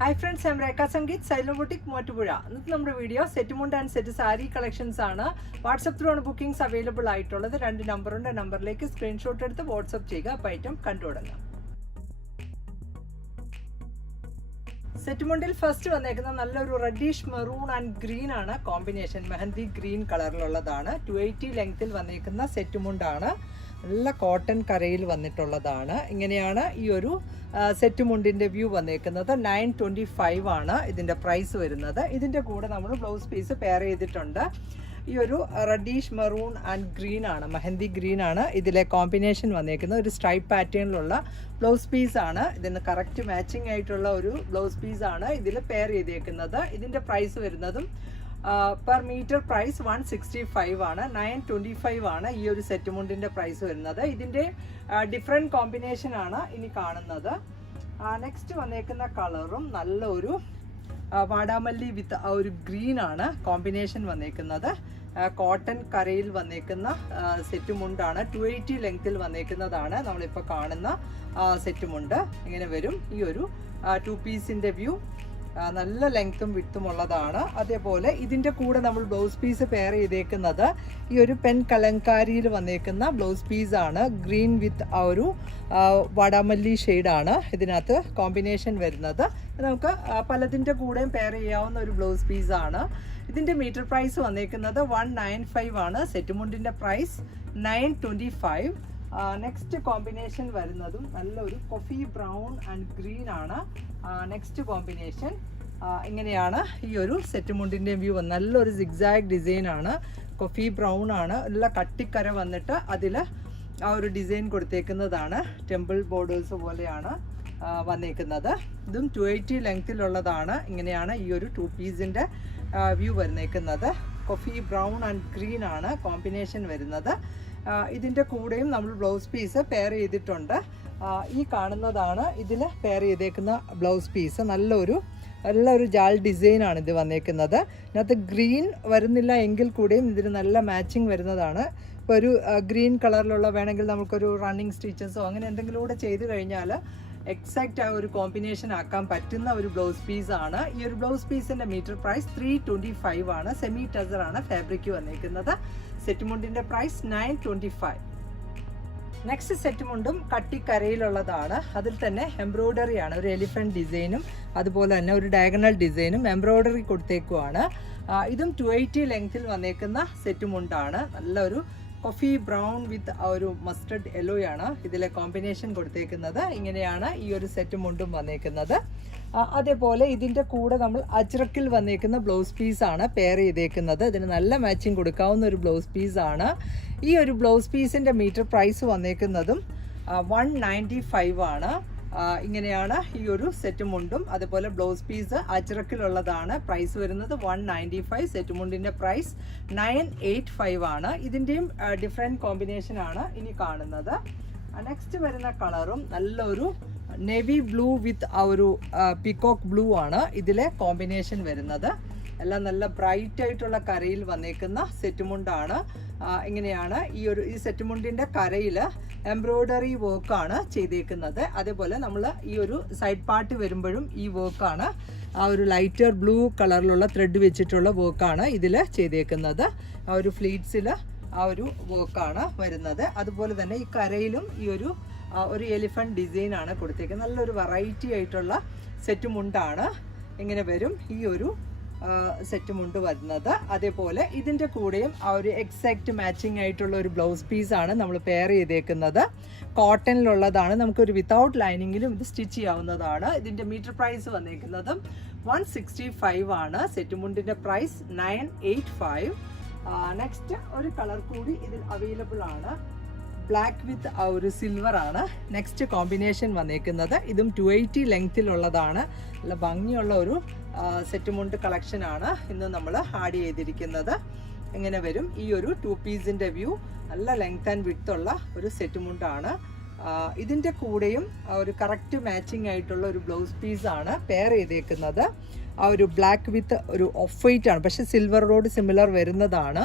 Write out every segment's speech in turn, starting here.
Hi friends, I'm Rekha Sangeet, Silent Boutique, Mottupuzha. ഇന്നത്തെ നമ്മുടെ video set മുണ്ട് and set sari collections ആണ്. WhatsApp through ആണ് ബുക്കിംഗ്സ് അവൈലബിൾ ആയിട്ടുള്ളത്. 2 നമ്പറുണ്ട്. നമ്പറിലേക്ക് സ്ക്രീൻഷോട്ട് എടുത്ത് വാട്സ്ആപ്പ് ചെയ്യുക. അപ്പോൾ ഐറ്റം കണ്ടു തുടങ്ങാം. സെറ്റ് മുണ്ടിൽ ഫസ്റ്റ് വന്നേക്കുന്ന നല്ലൊരു റെഡിഷ് മെറൂൺ ആൻഡ് ഗ്രീൻ ആണ് കോമ്പിനേഷൻ. മെഹന്തി ഗ്രീൻ കളറിലുള്ളതാണ്. 280 ലെങ്ത്തിൽ വന്നേക്കുന്ന സെറ്റ് മുണ്ടാണ്. നല്ല കോട്ടൺ കരയിൽ വന്നിട്ടുള്ളതാണ്. ഇങ്ങനെയാണ് ഈ ഒരു സെറ്റ് മുണ്ടിൻ്റെ വ്യൂ വന്നേക്കുന്നത്. 925 ആണ് ഇതിൻ്റെ പ്രൈസ് വരുന്നത്. ഇതിൻ്റെ കൂടെ നമ്മൾ ബ്ലൗസ് പീസ് പെയർ ചെയ്തിട്ടുണ്ട്. ഈ ഒരു റെഡിഷ് മെറൂൺ ആൻഡ് ഗ്രീൻ ആണ്, മെഹന്തി ഗ്രീൻ ആണ് ഇതിലെ കോമ്പിനേഷൻ വന്നേക്കുന്നത്. ഒരു സ്ട്രൈപ്പ് പാറ്റേണിലുള്ള ബ്ലൗസ് പീസാണ്. ഇതിന് കറക്റ്റ് മാച്ചിങ് ആയിട്ടുള്ള ഒരു ബ്ലൗസ് പീസാണ് ഇതിൽ പെയർ ചെയ്തേക്കുന്നത്. ഇതിൻ്റെ പ്രൈസ് വരുന്നതും പെർ മീറ്റർ പ്രൈസ് 165 ആണ്. 925 ആണ് ഈ ഒരു സെറ്റ് മുണ്ടിൻ്റെ പ്രൈസ് വരുന്നത്. ഇതിൻ്റെ ഡിഫറെൻറ്റ് കോമ്പിനേഷൻ ആണ് ഇനി കാണുന്നത്. നെക്സ്റ്റ് വന്നേക്കുന്ന കളറും നല്ലൊരു വാടാമല്ലി വിത്ത് ഒരു ഗ്രീൻ ആണ് കോമ്പിനേഷൻ വന്നേക്കുന്നത്. കോട്ടൺ കരയിൽ വന്നേക്കുന്ന സെറ്റ് മുണ്ടാണ്. 280 ലെങ്ത്തിൽ വന്നേക്കുന്നതാണ് നമ്മളിപ്പോൾ കാണുന്ന സെറ്റ് മുണ്ട്. ഇങ്ങനെ വരും ഈ ഒരു 2 പീസിൻ്റെ വ്യൂ. നല്ല ലെങ്ത്തും വിട്ടും ഉള്ളതാണ്. അതേപോലെ ഇതിൻ്റെ കൂടെ നമ്മൾ ബ്ലൗസ് പീസ് പെയർ ചെയ്തേക്കുന്നത് ഈ ഒരു പെൻ കലങ്കാരിയിൽ വന്നേക്കുന്ന ബ്ലൗസ് പീസാണ്. ഗ്രീൻ വിത്ത് ആ ഒരു വാടാമല്ലി ഷെയ്ഡാണ് ഇതിനകത്ത് കോമ്പിനേഷൻ വരുന്നത്. നമുക്ക് പലതിൻ്റെ കൂടെയും പെയർ ചെയ്യാവുന്ന ഒരു ബ്ലൗസ് പീസാണ്. ഇതിൻ്റെ മീറ്റർ പ്രൈസ് വന്നേക്കുന്നത് 195 ആണ്. സെറ്റ് മുണ്ടിൻ്റെ പ്രൈസ് 925. നെക്സ്റ്റ് കോമ്പിനേഷൻ വരുന്നതും നല്ലൊരു കോഫി ബ്രൗൺ ആൻഡ് ഗ്രീൻ ആണ് നെക്സ്റ്റ് കോമ്പിനേഷൻ. ഇങ്ങനെയാണ് ഈ ഒരു സെറ്റ് മുണ്ടിൻ്റെ വ്യൂ. നല്ലൊരു സിഗ്സാഗ് ഡിസൈൻ ആണ്. കോഫി ബ്രൗൺ ആണ്. നല്ല കട്ടിക്കര വന്നിട്ട് അതിൽ ആ ഒരു ഡിസൈൻ കൊടുത്തേക്കുന്നതാണ്. ടെമ്പിൾ ബോർഡേഴ്സ് പോലെയാണ് വന്നേക്കുന്നത്. ഇതും 280 ലെങ്ത്തിലുള്ളതാണ്. ഇങ്ങനെയാണ് ഈ ഒരു 2 പീസിൻ്റെ വ്യൂ വരുന്നേക്കുന്നത്. കോഫി ബ്രൗൺ ആൻഡ് ഗ്രീൻ ആണ് കോമ്പിനേഷൻ വരുന്നത്. ഇതിൻ്റെ കൂടെയും നമ്മൾ ബ്ലൗസ് പീസ് പെയർ ചെയ്തിട്ടുണ്ട്. ഈ കാണുന്നതാണ് ഇതിൽ പെയർ ചെയ്തേക്കുന്ന ബ്ലൗസ് പീസ്. നല്ലൊരു ജാൾ ഡിസൈനാണ് ഇത് വന്നേക്കുന്നത്. ഇതിനകത്ത് ഗ്രീൻ വരുന്നില്ല എങ്കിൽ കൂടെയും ഇതിന് നല്ല മാച്ചിങ് വരുന്നതാണ്. ഇപ്പോൾ ഒരു ഗ്രീൻ കളറിലുള്ള വേണമെങ്കിൽ നമുക്കൊരു റണ്ണിങ് സ്റ്റിച്ചസോ അങ്ങനെ എന്തെങ്കിലും കൂടെ ചെയ്ത് കഴിഞ്ഞാൽ എക്സാക്റ്റ് ആ ഒരു കോമ്പിനേഷൻ ആക്കാൻ പറ്റുന്ന ഒരു ബ്ലൗസ് പീസാണ്. ഈ ഒരു ബ്ലൗസ് പീസിൻ്റെ മീറ്റർ പ്രൈസ് 325 ആണ്. സെമി ടസർ ആണ് ഫാബ്രിക് വന്നേക്കുന്നത്. സെറ്റ് മുണ്ടിൻ്റെ പ്രൈസ് 925. നെക്സ്റ്റ് സെറ്റ് മുണ്ടും കട്ടിക്കരയിലുള്ളതാണ്. അതിൽ തന്നെ എംബ്രോയ്ഡറി ആണ്. ഒരു എലിഫന്റ് ഡിസൈനും അതുപോലെ തന്നെ ഒരു ഡയഗണൽ ഡിസൈനും എംബ്രോയ്ഡറി കൊടുത്തേക്കുവാണ്. ഇതും 280 ലെങ്ത്തിൽ വന്നേക്കുന്ന സെറ്റ് മുണ്ടാണ്. നല്ലൊരു കോഫി ബ്രൗൺ വിത്ത് ഒരു മസ്റ്റർഡ് യെല്ലോ ആണ് ഇതിലെ കോമ്പിനേഷൻ കൊടുത്തേക്കുന്നത്. ഇങ്ങനെയാണ് ഈ ഒരു സെറ്റ് മുണ്ടും വന്നേക്കുന്നത്. അതേപോലെ ഇതിൻ്റെ കൂടെ നമ്മൾ അജ്രക്കിൽ വന്നേക്കുന്ന ബ്ലൗസ് പീസാണ് പെയർ ചെയ്തേക്കുന്നത്. ഇതിന് നല്ല മാച്ചിങ് കൊടുക്കാവുന്ന ഒരു ബ്ലൗസ് പീസാണ്. ഈ ഒരു ബ്ലൗസ് പീസിൻ്റെ മീറ്റർ പ്രൈസ് വന്നേക്കുന്നതും 195 ആണ്. ഇങ്ങനെയാണ് ഈ ഒരു സെറ്റ് മുണ്ടും അതുപോലെ ബ്ലൗസ് പീസ് അജ്രക്കിലുള്ളതാണ്. പ്രൈസ് വരുന്നത് 195. സെറ്റ് മുണ്ടിൻ്റെ പ്രൈസ് 985 ആണ്. ഇതിൻ്റെയും ഡിഫറെൻറ്റ് കോമ്പിനേഷൻ ആണ് ഇനി കാണുന്നത്. നെക്സ്റ്റ് വരുന്ന കളറും നല്ലൊരു നേവി ബ്ലൂ വിത്ത് ആ ഒരു പീകോക്ക് ബ്ലൂ ആണ് ഇതിലെ കോമ്പിനേഷൻ വരുന്നത്. എല്ലാം നല്ല ബ്രൈറ്റ് ആയിട്ടുള്ള കരയിൽ വന്നേക്കുന്ന സെറ്റ് മുണ്ടാണ്. ഇങ്ങനെയാണ് ഈ സെറ്റ് മുണ്ടിൻ്റെ കരയിൽ എംബ്രോയ്ഡറി വർക്കാണ് ചെയ്തേക്കുന്നത്. അതേപോലെ നമ്മൾ ഈ ഒരു സൈഡ് പാർട്ട് വരുമ്പോഴും ഈ വർക്കാണ്, ആ ഒരു ലൈറ്റർ ബ്ലൂ കളറിലുള്ള ത്രെഡ് വെച്ചിട്ടുള്ള വർക്കാണ് ഇതിൽ ചെയ്തേക്കുന്നത്. ആ ഒരു ഫ്ലീറ്റ്സിൽ ആ ഒരു വർക്കാണ് വരുന്നത്. അതുപോലെ തന്നെ ഈ കരയിലും ഈ ഒരു എലിഫന്റ് ഡിസൈനാണ് കൊടുത്തേക്കുന്നത്. നല്ലൊരു വെറൈറ്റി ആയിട്ടുള്ള സെറ്റ് മുണ്ടാണ്. ഇങ്ങനെ വരും ഈ ഒരു സെറ്റ് മുണ്ട് വരുന്നത്. അതേപോലെ ഇതിൻ്റെ കൂടെയും ആ ഒരു എക്സാക്റ്റ് മാച്ചിങ് ആയിട്ടുള്ള ഒരു ബ്ലൗസ് പീസാണ് നമ്മൾ പെയർ ചെയ്തേക്കുന്നത്. കോട്ടണിലുള്ളതാണ്. നമുക്കൊരു വിത്തൗട്ട് ലൈനിങ്ങിലും ഇത് സ്റ്റിച്ച് ചെയ്യാവുന്നതാണ്. ഇതിൻ്റെ മീറ്റർ പ്രൈസ് വന്നേക്കുന്നത് 165 ആണ്. സെറ്റ് മുണ്ടിൻ്റെ പ്രൈസ് 985. നെക്സ്റ്റ് ഒരു കളർ കൂടി ഇതിൽ അവൈലബിൾ ആണ്. ബ്ലാക്ക് വിത്ത് ആ ഒരു സിൽവർ ആണ് നെക്സ്റ്റ് കോമ്പിനേഷൻ വന്നേക്കുന്നത്. ഇതും 280 ലെങ്ത്തിലുള്ളതാണ്. നല്ല ഭംഗിയുള്ള ഒരു സെറ്റ് മുണ്ട് കളക്ഷനാണ് ഇന്ന് നമ്മൾ ആഡ് ചെയ്തിരിക്കുന്നത്. ഇങ്ങനെ വരും ഈ ഒരു 2 പീസിൻ്റെ വ്യൂ. നല്ല ലെങ്ത് ആൻഡ് വിഡ്ത്ത് ഉള്ള ഒരു സെറ്റ് മുണ്ടാണ്. ഇതിൻ്റെ കൂടെയും ഒരു കറക്റ്റ് മാച്ചിങ് ആയിട്ടുള്ള ഒരു ബ്ലൗസ് പീസാണ് പെയർ ചെയ്തേക്കുന്നത്. ആ ഒരു ബ്ലാക്ക് വിത്ത് ഒരു ഓഫ് വൈറ്റ് ആണ്, പക്ഷേ സിൽവറോട് സിമിലർ വരുന്നതാണ്.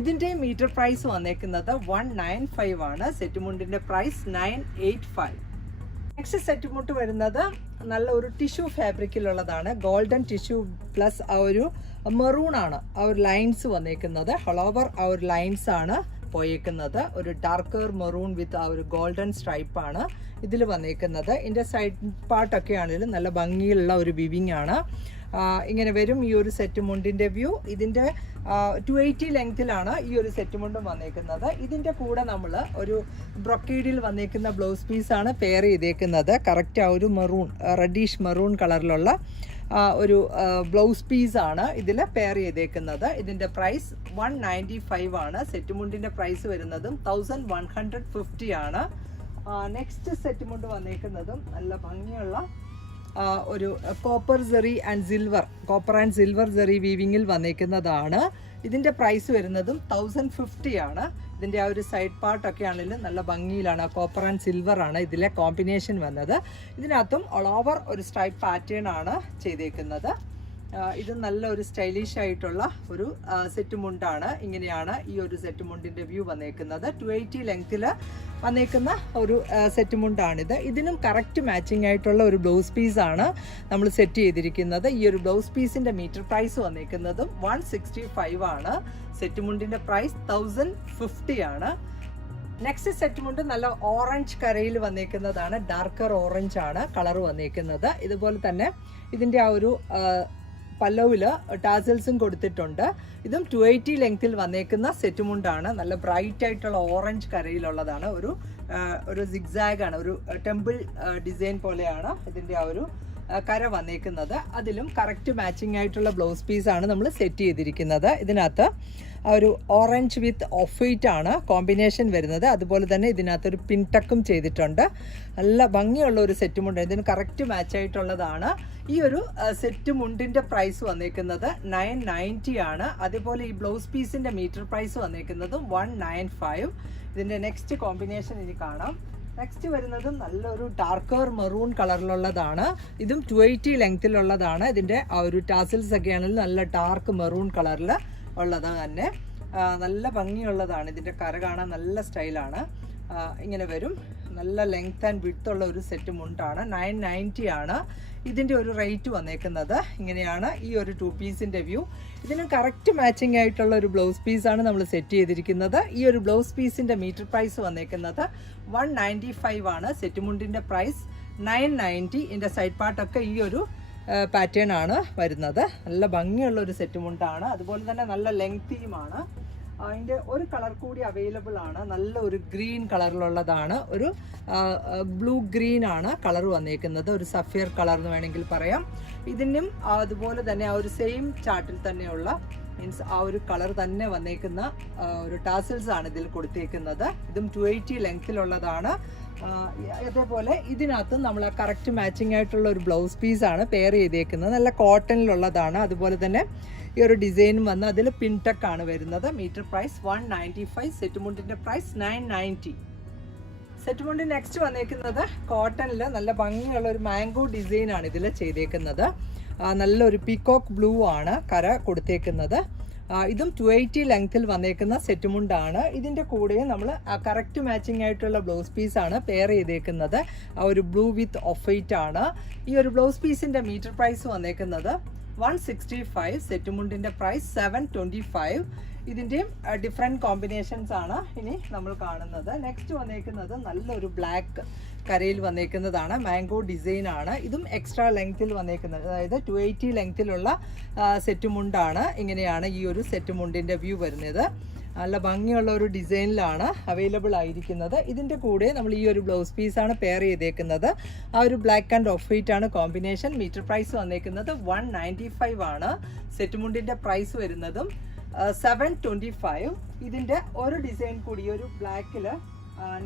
ഇതിൻ്റെ മീറ്റർ പ്രൈസ് വന്നേക്കുന്നത് 195 ആണ്. സെറ്റ് മുണ്ടിൻ്റെ പ്രൈസ് 985. നെക്സ്റ്റ് സെറ്റ് മുണ്ട് വരുന്നത് നല്ല ഒരു ടിഷ്യൂ ഫാബ്രിക്കിലുള്ളതാണ്. ഗോൾഡൻ ടിഷ്യൂ പ്ലസ് ആ ഒരു മെറൂൺ ആണ് ആ ഒരു ലൈൻസ് വന്നേക്കുന്നത്. ഹോളോവർ ആ ഒരു ലൈൻസ് ആണ് പോയേക്കുന്നത്. ഒരു ഡാർക്കർ മെറൂൺ വിത്ത് ആ ഒരു ഗോൾഡൻ സ്ട്രൈപ്പ് ആണ് ഇതിൽ വന്നേക്കുന്നത്. ഇതിൻ്റെ സൈഡ് പാർട്ടൊക്കെ ആണെങ്കിലും നല്ല ഭംഗിയുള്ള ഒരു വിവിങ് ആണ്. ഇങ്ങനെ വരും ഈ ഒരു സെറ്റ് മുണ്ടിൻ്റെ വ്യൂ. ഇതിൻ്റെ 280 ലെങ്തിലാണ് ഈ ഒരു സെറ്റ് മുണ്ടും വന്നേക്കുന്നത്. ഇതിൻ്റെ കൂടെ നമ്മൾ ഒരു ബ്രൊക്കേഡിൽ വന്നേക്കുന്ന ബ്ലൗസ് പീസാണ് പെയർ ചെയ്തേക്കുന്നത്. കറക്റ്റ് ആ ഒരു മെറൂൺ റെഡിഷ് മെറൂൺ കളറിലുള്ള ഒരു ബ്ലൗസ് പീസാണ് ഇതിൽ പെയർ ചെയ്തേക്കുന്നത്. ഇതിൻ്റെ പ്രൈസ് 195 ആണ്. സെറ്റ് മുണ്ടിൻ്റെ പ്രൈസ് വരുന്നതും 1150 ആണ്. നെക്സ്റ്റ് സെറ്റ് മുണ്ട് വന്നേക്കുന്നതും നല്ല ഭംഗിയുള്ള ഒരു കോപ്പർ ആൻഡ് സിൽവർ സെറി വീവിങ്ങിൽ വന്നേക്കുന്നതാണ്. ഇതിൻ്റെ പ്രൈസ് വരുന്നതും 1050 ആണ്. ഇതിൻ്റെ ആ ഒരു സൈഡ് പാർട്ടൊക്കെ ആണെങ്കിലും നല്ല ഭംഗിയിലാണ്. കോപ്പർ ആൻഡ് സിൽവർ ആണ് ഇതിലെ കോമ്പിനേഷൻ വന്നത്. ഇതിനകത്തും ഓൾ ഓവർ ഒരു സ്ട്രൈപ്പ് പാറ്റേൺ ആണ് ചെയ്തേക്കുന്നത്. ഇത് നല്ല ഒരു സ്റ്റൈലിഷ് ആയിട്ടുള്ള ഒരു സെറ്റ് മുണ്ടാണ്. ഇങ്ങനെയാണ് ഈ ഒരു സെറ്റ് മുണ്ടിൻ്റെ വ്യൂ വന്നേക്കുന്നത്. 280 ലെങ്ത്തിൽ വന്നേക്കുന്ന ഒരു സെറ്റ് മുണ്ടാണിത്. ഇതിനും കറക്റ്റ് മാച്ചിങ് ആയിട്ടുള്ള ഒരു ബ്ലൗസ് പീസാണ് നമ്മൾ സെറ്റ് ചെയ്തിരിക്കുന്നത്. ഈ ഒരു ബ്ലൗസ് പീസിൻ്റെ മീറ്റർ പ്രൈസ് വന്നേക്കുന്നതും 165 ആണ്. സെറ്റ് മുണ്ടിൻ്റെ പ്രൈസ് 1050 ആണ്. നെക്സ്റ്റ് സെറ്റ് മുണ്ട് നല്ല ഓറഞ്ച് കരയിൽ വന്നേക്കുന്നതാണ്. ഡാർക്കർ ഓറഞ്ച് ആണ് കളർ വന്നേക്കുന്നത്. ഇതുപോലെ തന്നെ ഇതിൻ്റെ ആ ഒരു പല്ലവിൽ ടാസൽസും കൊടുത്തിട്ടുണ്ട്. ഇതും 280 ലെങ്തിൽ വന്നേക്കുന്ന സെറ്റ് മുണ്ടാണ്. നല്ല ബ്രൈറ്റ് ആയിട്ടുള്ള ഓറഞ്ച് കരയിലുള്ളതാണ്. ഒരു സിഗ്സാഗ് ആണ്, ഒരു ടെമ്പിൾ ഡിസൈൻ പോലെയാണ് ഇതിൻ്റെ ആ ഒരു കര വന്നേക്കുന്നത്. അതിലും കറക്റ്റ് മാച്ചിങ് ആയിട്ടുള്ള ബ്ലൗസ് പീസാണ് നമ്മൾ സെറ്റ് ചെയ്തിരിക്കുന്നത്. ഇതിനകത്ത് ഒരു ഓറഞ്ച് വിത്ത് ഓഫ് വൈറ്റ് ആണ് കോമ്പിനേഷൻ വരുന്നത്. അതുപോലെ തന്നെ ഇതിനകത്തൊരു പിൻടക്കും ചെയ്തിട്ടുണ്ട്. നല്ല ഭംഗിയുള്ള ഒരു സെറ്റ് മുണ്ട്. ഇതിന് കറക്റ്റ് മാച്ച് ആയിട്ടുള്ളതാണ്. ഈ ഒരു സെറ്റ് മുണ്ടിൻ്റെ പ്രൈസ് വന്നേക്കുന്നത് 990 ആണ്. അതുപോലെ ഈ ബ്ലൗസ് പീസിൻ്റെ മീറ്റർ പ്രൈസ് വന്നേക്കുന്നത് 195. ഇതിൻ്റെ നെക്സ്റ്റ് കോമ്പിനേഷൻ ഇനി കാണാം. നെക്സ്റ്റ് വരുന്നതും നല്ലൊരു ഡാർക്കർ മെറൂൺ കളറിലുള്ളതാണ്. ഇതും 280 ലെങ്തിലുള്ളതാണ്. ഇതിൻ്റെ ആ ഒരു ടാസിൽസ് ഒക്കെ ആണെങ്കിൽ നല്ല ഡാർക്ക് മെറൂൺ കളറിൽ ഉള്ളത് തന്നെ. നല്ല ഭംഗിയുള്ളതാണ്. ഇതിൻ്റെ കര കാണാൻ നല്ല സ്റ്റൈലാണ്. ഇങ്ങനെ വരും. നല്ല ലെങ്ത് ആൻഡ് വിഡ്ത്ത് ഉള്ള ഒരു സെറ്റ് മുണ്ടാണ്. 990 ആണ് ഇതിൻ്റെ ഒരു റേറ്റ് വന്നേക്കുന്നത്. ഇങ്ങനെയാണ് ഈ ഒരു 2 പീസിൻ്റെ വ്യൂ. ഇതിന് കറക്റ്റ് മാച്ചിങ് ആയിട്ടുള്ള ഒരു ബ്ലൗസ് പീസാണ് നമ്മൾ സെറ്റ് ചെയ്തിരിക്കുന്നത്. ഈ ഒരു ബ്ലൗസ് പീസിൻ്റെ മീറ്റർ പ്രൈസ് വന്നേക്കുന്നത് 195 ആണ്. സെറ്റ് മുണ്ടിൻ്റെ പ്രൈസ് 990. ഇതിൻ്റെ സൈഡ് പാർട്ടൊക്കെ ഈ ഒരു പാറ്റേൺ ആണ് വരുന്നത്. നല്ല ഭംഗിയുള്ള ഒരു സെറ്റ് മുണ്ടാണ്. അതുപോലെ തന്നെ നല്ല ലെങ്തിയുമാണ്. അതിൻ്റെ ഒരു കളർ കൂടി അവൈലബിൾ ആണ്. നല്ല ഒരു ഗ്രീൻ കളറിലുള്ളതാണ്. ഒരു ബ്ലൂ ഗ്രീൻ ആണ് കളർ വന്നേക്കുന്നത്. ഒരു സഫിയർ കളർ എന്ന് വേണമെങ്കിൽ പറയാം. ഇതിനും അതുപോലെ തന്നെ ആ ഒരു സെയിം ചാർട്ടിൽ തന്നെയുള്ള മീൻസ് ആ ഒരു കളർ തന്നെ വന്നേക്കുന്ന ഒരു ടാസിൽസ് ആണ് ഇതിൽ കൊടുത്തേക്കുന്നത്. ഇതും 280 ലെങ്തിലുള്ളതാണ്. അതേപോലെ ഇതിനകത്ത് നമ്മൾ ആ കറക്റ്റ് മാച്ചിങ് ആയിട്ടുള്ള ഒരു ബ്ലൗസ് പീസാണ് പെയർ ചെയ്തേക്കുന്നത്. നല്ല കോട്ടണിലുള്ളതാണ്. അതുപോലെ തന്നെ ഈ ഒരു ഡിസൈനും വന്ന് അതിൽ പിൻടക്കാണ് വരുന്നത്. Metre price 195. സെറ്റ് മുണ്ടിൻ്റെ പ്രൈസ് 990. സെറ്റ് മുണ്ട് നെക്സ്റ്റ് വന്നേക്കുന്നത് കോട്ടണിൽ നല്ല ഭംഗിയുള്ള ഒരു മാംഗോ ഡിസൈനാണ് ഇതിൽ ചെയ്തേക്കുന്നത്. നല്ലൊരു പീകോക്ക് ബ്ലൂ ആണ് കര കൊടുത്തേക്കുന്നത്. ഇതും 280 ലെങ്തിൽ വന്നേക്കുന്ന സെറ്റ് മുണ്ടാണ്. ഇതിൻ്റെ കൂടെ നമ്മൾ കറക്റ്റ് മാച്ചിങ് ആയിട്ടുള്ള ബ്ലൗസ് പീസാണ് പെയർ ചെയ്തേക്കുന്നത്. ആ ഒരു ബ്ലൂ വിത്ത് ഓഫ് വൈറ്റ് ആണ്. ഈ ഒരു ബ്ലൗസ് പീസിൻ്റെ മീറ്റർ പ്രൈസ് വന്നേക്കുന്നത് 165. സെറ്റ് മുണ്ടിൻ്റെ പ്രൈസ് 725. ഇതിൻ്റെയും ഡിഫറെൻറ്റ് കോമ്പിനേഷൻസ് ആണ് ഇനി നമ്മൾ കാണുന്നത്. നെക്സ്റ്റ് വന്നേക്കുന്നത് നല്ലൊരു ബ്ലാക്ക് കരയിൽ വന്നേക്കുന്നതാണ്. മാംഗോ ഡിസൈൻ ആണ്. ഇതും എക്സ്ട്രാ ലെങ്തിൽ വന്നേക്കുന്നത്. അതായത് 280 ലെങ്തിലുള്ള സെറ്റ് മുണ്ടാണ്. ഇങ്ങനെയാണ് ഈ ഒരു സെറ്റ് മുണ്ടിൻ്റെ വ്യൂ വരുന്നത്. നല്ല ഭംഗിയുള്ള ഒരു ഡിസൈനിലാണ് അവൈലബിൾ ആയിരിക്കുന്നത്. ഇതിൻ്റെ കൂടെ നമ്മൾ ഈ ഒരു ബ്ലൗസ് പീസാണ് പെയർ ചെയ്തേക്കുന്നത്. ആ ഒരു ബ്ലാക്ക് ആൻഡ് ഓഫ് വൈറ്റ് ആണ് കോമ്പിനേഷൻ. മീറ്റർ പ്രൈസ് വന്നേക്കുന്നത് 195 ആണ്. സെറ്റ് മുണ്ടിൻ്റെ പ്രൈസ് വരുന്നതും 725. ഇതിൻ്റെ ഒരു ഡിസൈൻ കൂടി ഒരു ബ്ലാക്കിൽ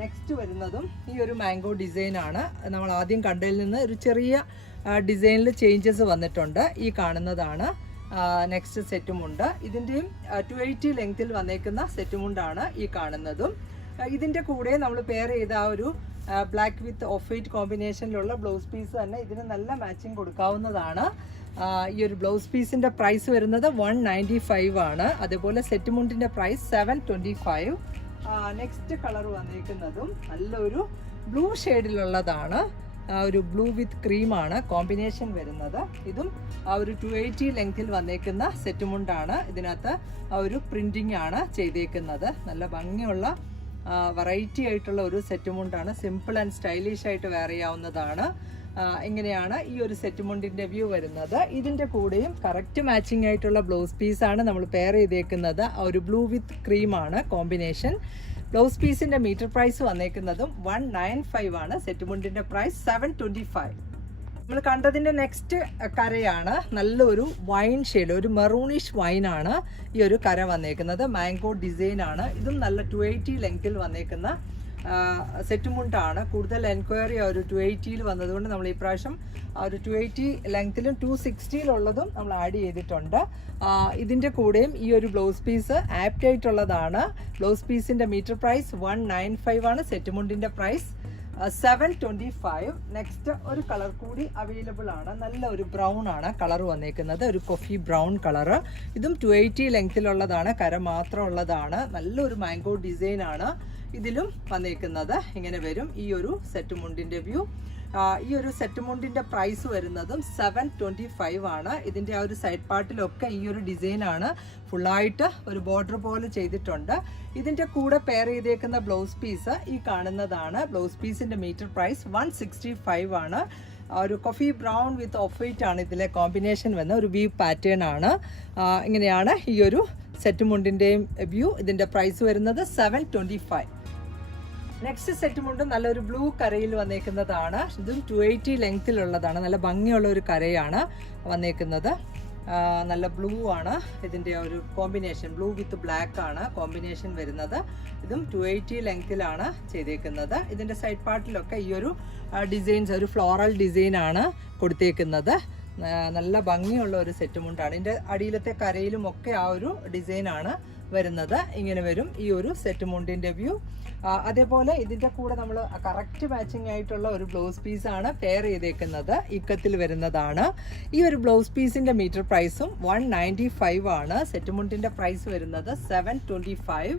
നെക്സ്റ്റ് വരുന്നതും ഈ ഒരു മാംഗോ ഡിസൈനാണ്. നമ്മൾ ആദ്യം കണ്ടതിൽ നിന്ന് ഒരു ചെറിയ ഡിസൈനിൽ ചേഞ്ചസ് വന്നിട്ടുണ്ട്. ഈ കാണുന്നതാണ് നെക്സ്റ്റ് സെറ്റുമുണ്ട്. ഇതിൻ്റെയും 280 ലെങ്തിൽ വന്നേക്കുന്ന സെറ്റുമുണ്ടാണ് ഈ കാണുന്നതും. ഇതിൻ്റെ കൂടെ നമ്മൾ പെയർ ചെയ്ത ആ ഒരു ബ്ലാക്ക് വിത്ത് ഓഫ് വൈറ്റ് കോമ്പിനേഷനിലുള്ള ബ്ലൗസ് പീസ് തന്നെ ഇതിന് നല്ല മാച്ചിങ് കൊടുക്കാവുന്നതാണ്. ഈ ഒരു ബ്ലൗസ് പീസിൻ്റെ പ്രൈസ് വരുന്നത് 195 ആണ്. അതേപോലെ സെറ്റുമുണ്ടിൻ്റെ പ്രൈസ് 725. നെക്സ്റ്റ് കളർ വന്നിരിക്കുന്നതും നല്ലൊരു ബ്ലൂ ഷെയ്ഡിലുള്ളതാണ്. ഒരു ബ്ലൂ വിത്ത് ക്രീമാണ് കോമ്പിനേഷൻ വരുന്നത്. ഇതും ആ ഒരു 280 ലെങ്തിൽ വന്നേക്കുന്ന സെറ്റ് മുണ്ടാണ്. ഇതിനകത്ത് ആ ഒരു പ്രിന്റിംഗ് ആണ് ചെയ്തേക്കുന്നത്. നല്ല ഭംഗിയുള്ള വെറൈറ്റി ആയിട്ടുള്ള ഒരു സെറ്റ് മുണ്ടാണ്. സിമ്പിൾ ആൻഡ് സ്റ്റൈലിഷ് ആയിട്ട് വെയർ ചെയ്യാവുന്നതാണ്. ഇങ്ങനെയാണ് ഈ ഒരു സെറ്റ് മുണ്ടിൻ്റെ വ്യൂ വരുന്നത്. ഇതിൻ്റെ കൂടെയും കറക്റ്റ് മാച്ചിങ് ആയിട്ടുള്ള ബ്ലൗസ് പീസാണ് നമ്മൾ പെയർ ചെയ്തേക്കുന്നത്. ആ ഒരു ബ്ലൂ വിത്ത് ക്രീമാണ് കോമ്പിനേഷൻ. ബ്ലൗസ് പീസിൻ്റെ മീറ്റർ പ്രൈസ് വന്നേക്കുന്നതും 195 ആണ്. സെറ്റ് മുണ്ടിൻ്റെ പ്രൈസ് 725. നമ്മൾ കണ്ടതിൻ്റെ നെക്സ്റ്റ് കരയാണ് നല്ലൊരു വൈൻ ഷെയ്ഡ്, ഒരു മെറൂണിഷ് വൈനാണ് ഈ ഒരു കര വന്നേക്കുന്നത്. മാംഗോ ഡിസൈൻ ആണ്. ഇതും നല്ല 280 ലെങ്തിൽ വന്നേക്കുന്ന സെറ്റ് മുണ്ടാണ്. കൂടുതൽ എൻക്വയറി ആ ഒരു 280 വന്നതുകൊണ്ട് നമ്മൾ ഈ പ്രാവശ്യം ആ ഒരു 280 ലെങ്ത്തിലും 260 നമ്മൾ ആഡ് ചെയ്തിട്ടുണ്ട്. ഇതിൻ്റെ കൂടെയും ഈ ഒരു ബ്ലൗസ് പീസ് ആപ്റ്റ് ആയിട്ടുള്ളതാണ്. ബ്ലൗസ് പീസിൻ്റെ മീറ്റർ പ്രൈസ് 195 ആണ്. സെറ്റ് മുണ്ടിൻ്റെ പ്രൈസ് 725. നെക്സ്റ്റ് ഒരു കളർ കൂടി അവൈലബിൾ ആണ്. നല്ല ഒരു ബ്രൗൺ ആണ് കളർ വന്നേക്കുന്നത്, ഒരു കോഫി ബ്രൗൺ കളറ്. ഇതും 280 ലെങ്ത്തിലുള്ളതാണ്, കര മാത്രം ഉള്ളതാണ്. നല്ലൊരു മാംഗോ ഡിസൈൻ ആണ് ഇതിലും വന്നേക്കുന്നത്. ഇങ്ങനെ വരും ഈ ഒരു സെറ്റ് മുണ്ടിൻ്റെ വ്യൂ. ഈ ഒരു സെറ്റ് മുണ്ടിൻ്റെ പ്രൈസ് വരുന്നതും 725 ആണ്. ഇതിൻ്റെ ആ ഒരു സൈഡ് പാർട്ടിലൊക്കെ ഈ ഒരു ഡിസൈനാണ് ഫുള്ളായിട്ട് ഒരു ബോർഡർ പോലെ ചെയ്തിട്ടുണ്ട്. ഇതിൻ്റെ കൂടെ പെയർ ചെയ്തേക്കുന്ന ബ്ലൗസ് പീസ് ഈ കാണുന്നതാണ്. ബ്ലൗസ് പീസിൻ്റെ മീറ്റർ പ്രൈസ് 165 ആണ്. ഒരു കോഫി ബ്രൗൺ വിത്ത് ഓഫ് വൈറ്റ് ആണ് ഇതിലെ കോമ്പിനേഷൻ വന്ന ഒരു വീവ് പാറ്റേൺ ആണ്. ഇങ്ങനെയാണ് ഈ ഒരു സെറ്റ് മുണ്ടിൻ്റെയും വ്യൂ. ഇതിൻ്റെ പ്രൈസ് വരുന്നത് 725. നെക്സ്റ്റ് സെറ്റ് മുണ്ട് നല്ലൊരു ബ്ലൂ കരയിൽ വന്നേക്കുന്നതാണ്. ഇതും 280 ലെങ്ത്തിലുള്ളതാണ്. നല്ല ഭംഗിയുള്ള ഒരു കരയാണ് വന്നേക്കുന്നത്. നല്ല ബ്ലൂ ആണ് ഇതിൻ്റെ ഒരു കോമ്പിനേഷൻ. ബ്ലൂ വിത്ത് ബ്ലാക്ക് ആണ് കോമ്പിനേഷൻ വരുന്നത്. ഇതും 280 ലെങ്ത്തിലാണ് ചെയ്തേക്കുന്നത്. ഇതിൻ്റെ സൈഡ് പാർട്ടിലൊക്കെ ഈ ഒരു ഡിസൈൻസ്, ഒരു ഫ്ലോറൽ ഡിസൈനാണ് കൊടുത്തേക്കുന്നത്. നല്ല ഭംഗിയുള്ള ഒരു സെറ്റ് മുണ്ടാണ്. ഇതിൻ്റെ അടിയിലത്തെ കരയിലും ഒക്കെ ആ ഒരു ഡിസൈനാണ് വരുന്നത്. ഇങ്ങനെ വരും ഈ ഒരു സെറ്റ് മുണ്ടിൻ്റെ വ്യൂ. അതേപോലെ ഇതിൻ്റെ കൂടെ നമ്മൾ കറക്റ്റ് മാച്ചിങ് ആയിട്ടുള്ള ഒരു ബ്ലൗസ് പീസാണ് പെയർ ചെയ്തേക്കുന്നത്. ഇക്കത്തിൽ വരുന്നതാണ്. ഈ ഒരു ബ്ലൗസ് പീസിൻ്റെ മീറ്റർ പ്രൈസും 195 ആണ്. സെറ്റ് മുണ്ടിൻ്റെ പ്രൈസ് വരുന്നത് 725.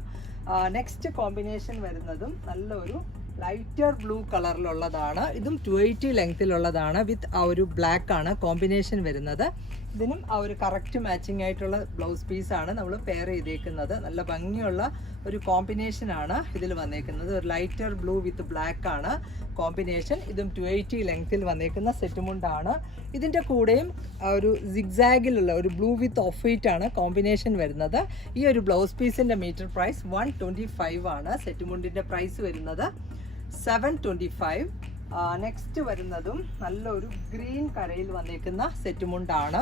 നെക്സ്റ്റ് കോമ്പിനേഷൻ വരുന്നതും നല്ലൊരു ലൈറ്റർ ബ്ലൂ കളറിലുള്ളതാണ്. ഇതും 280 ലെങ്ത്തിലുള്ളതാണ്. വിത്ത് ആ ഒരു ബ്ലാക്ക് ആണ് കോമ്പിനേഷൻ വരുന്നത്. ഇതിനും ആ ഒരു കറക്റ്റ് മാച്ചിങ് ആയിട്ടുള്ള ബ്ലൗസ് പീസാണ് നമ്മൾ പെയർ ചെയ്തേക്കുന്നത്. നല്ല ഭംഗിയുള്ള ഒരു കോമ്പിനേഷനാണ് ഇതിൽ വന്നേക്കുന്നത്. ഒരു ലൈറ്റർ ബ്ലൂ വിത്ത് ബ്ലാക്ക് ആണ് കോമ്പിനേഷൻ. ഇതും 280 ലെങ്ത്തിൽ വന്നേക്കുന്ന സെറ്റ് മുണ്ടാണ്. ഇതിൻ്റെ കൂടെയും ഒരു സിഗ്സാഗിലുള്ള ഒരു ബ്ലൂ വിത്ത് ഓഫ് വൈറ്റ് ആണ് കോമ്പിനേഷൻ വരുന്നത്. ഈ ഒരു ബ്ലൗസ് പീസിൻ്റെ മീറ്റർ പ്രൈസ് 125 ആണ്. സെറ്റ് മുണ്ടിൻ്റെ പ്രൈസ് വരുന്നത് 725. നെക്സ്റ്റ് വരുന്നതും നല്ലൊരു ഗ്രീൻ കരയിൽ വന്നേക്കുന്ന സെറ്റ് മുണ്ടാണ്.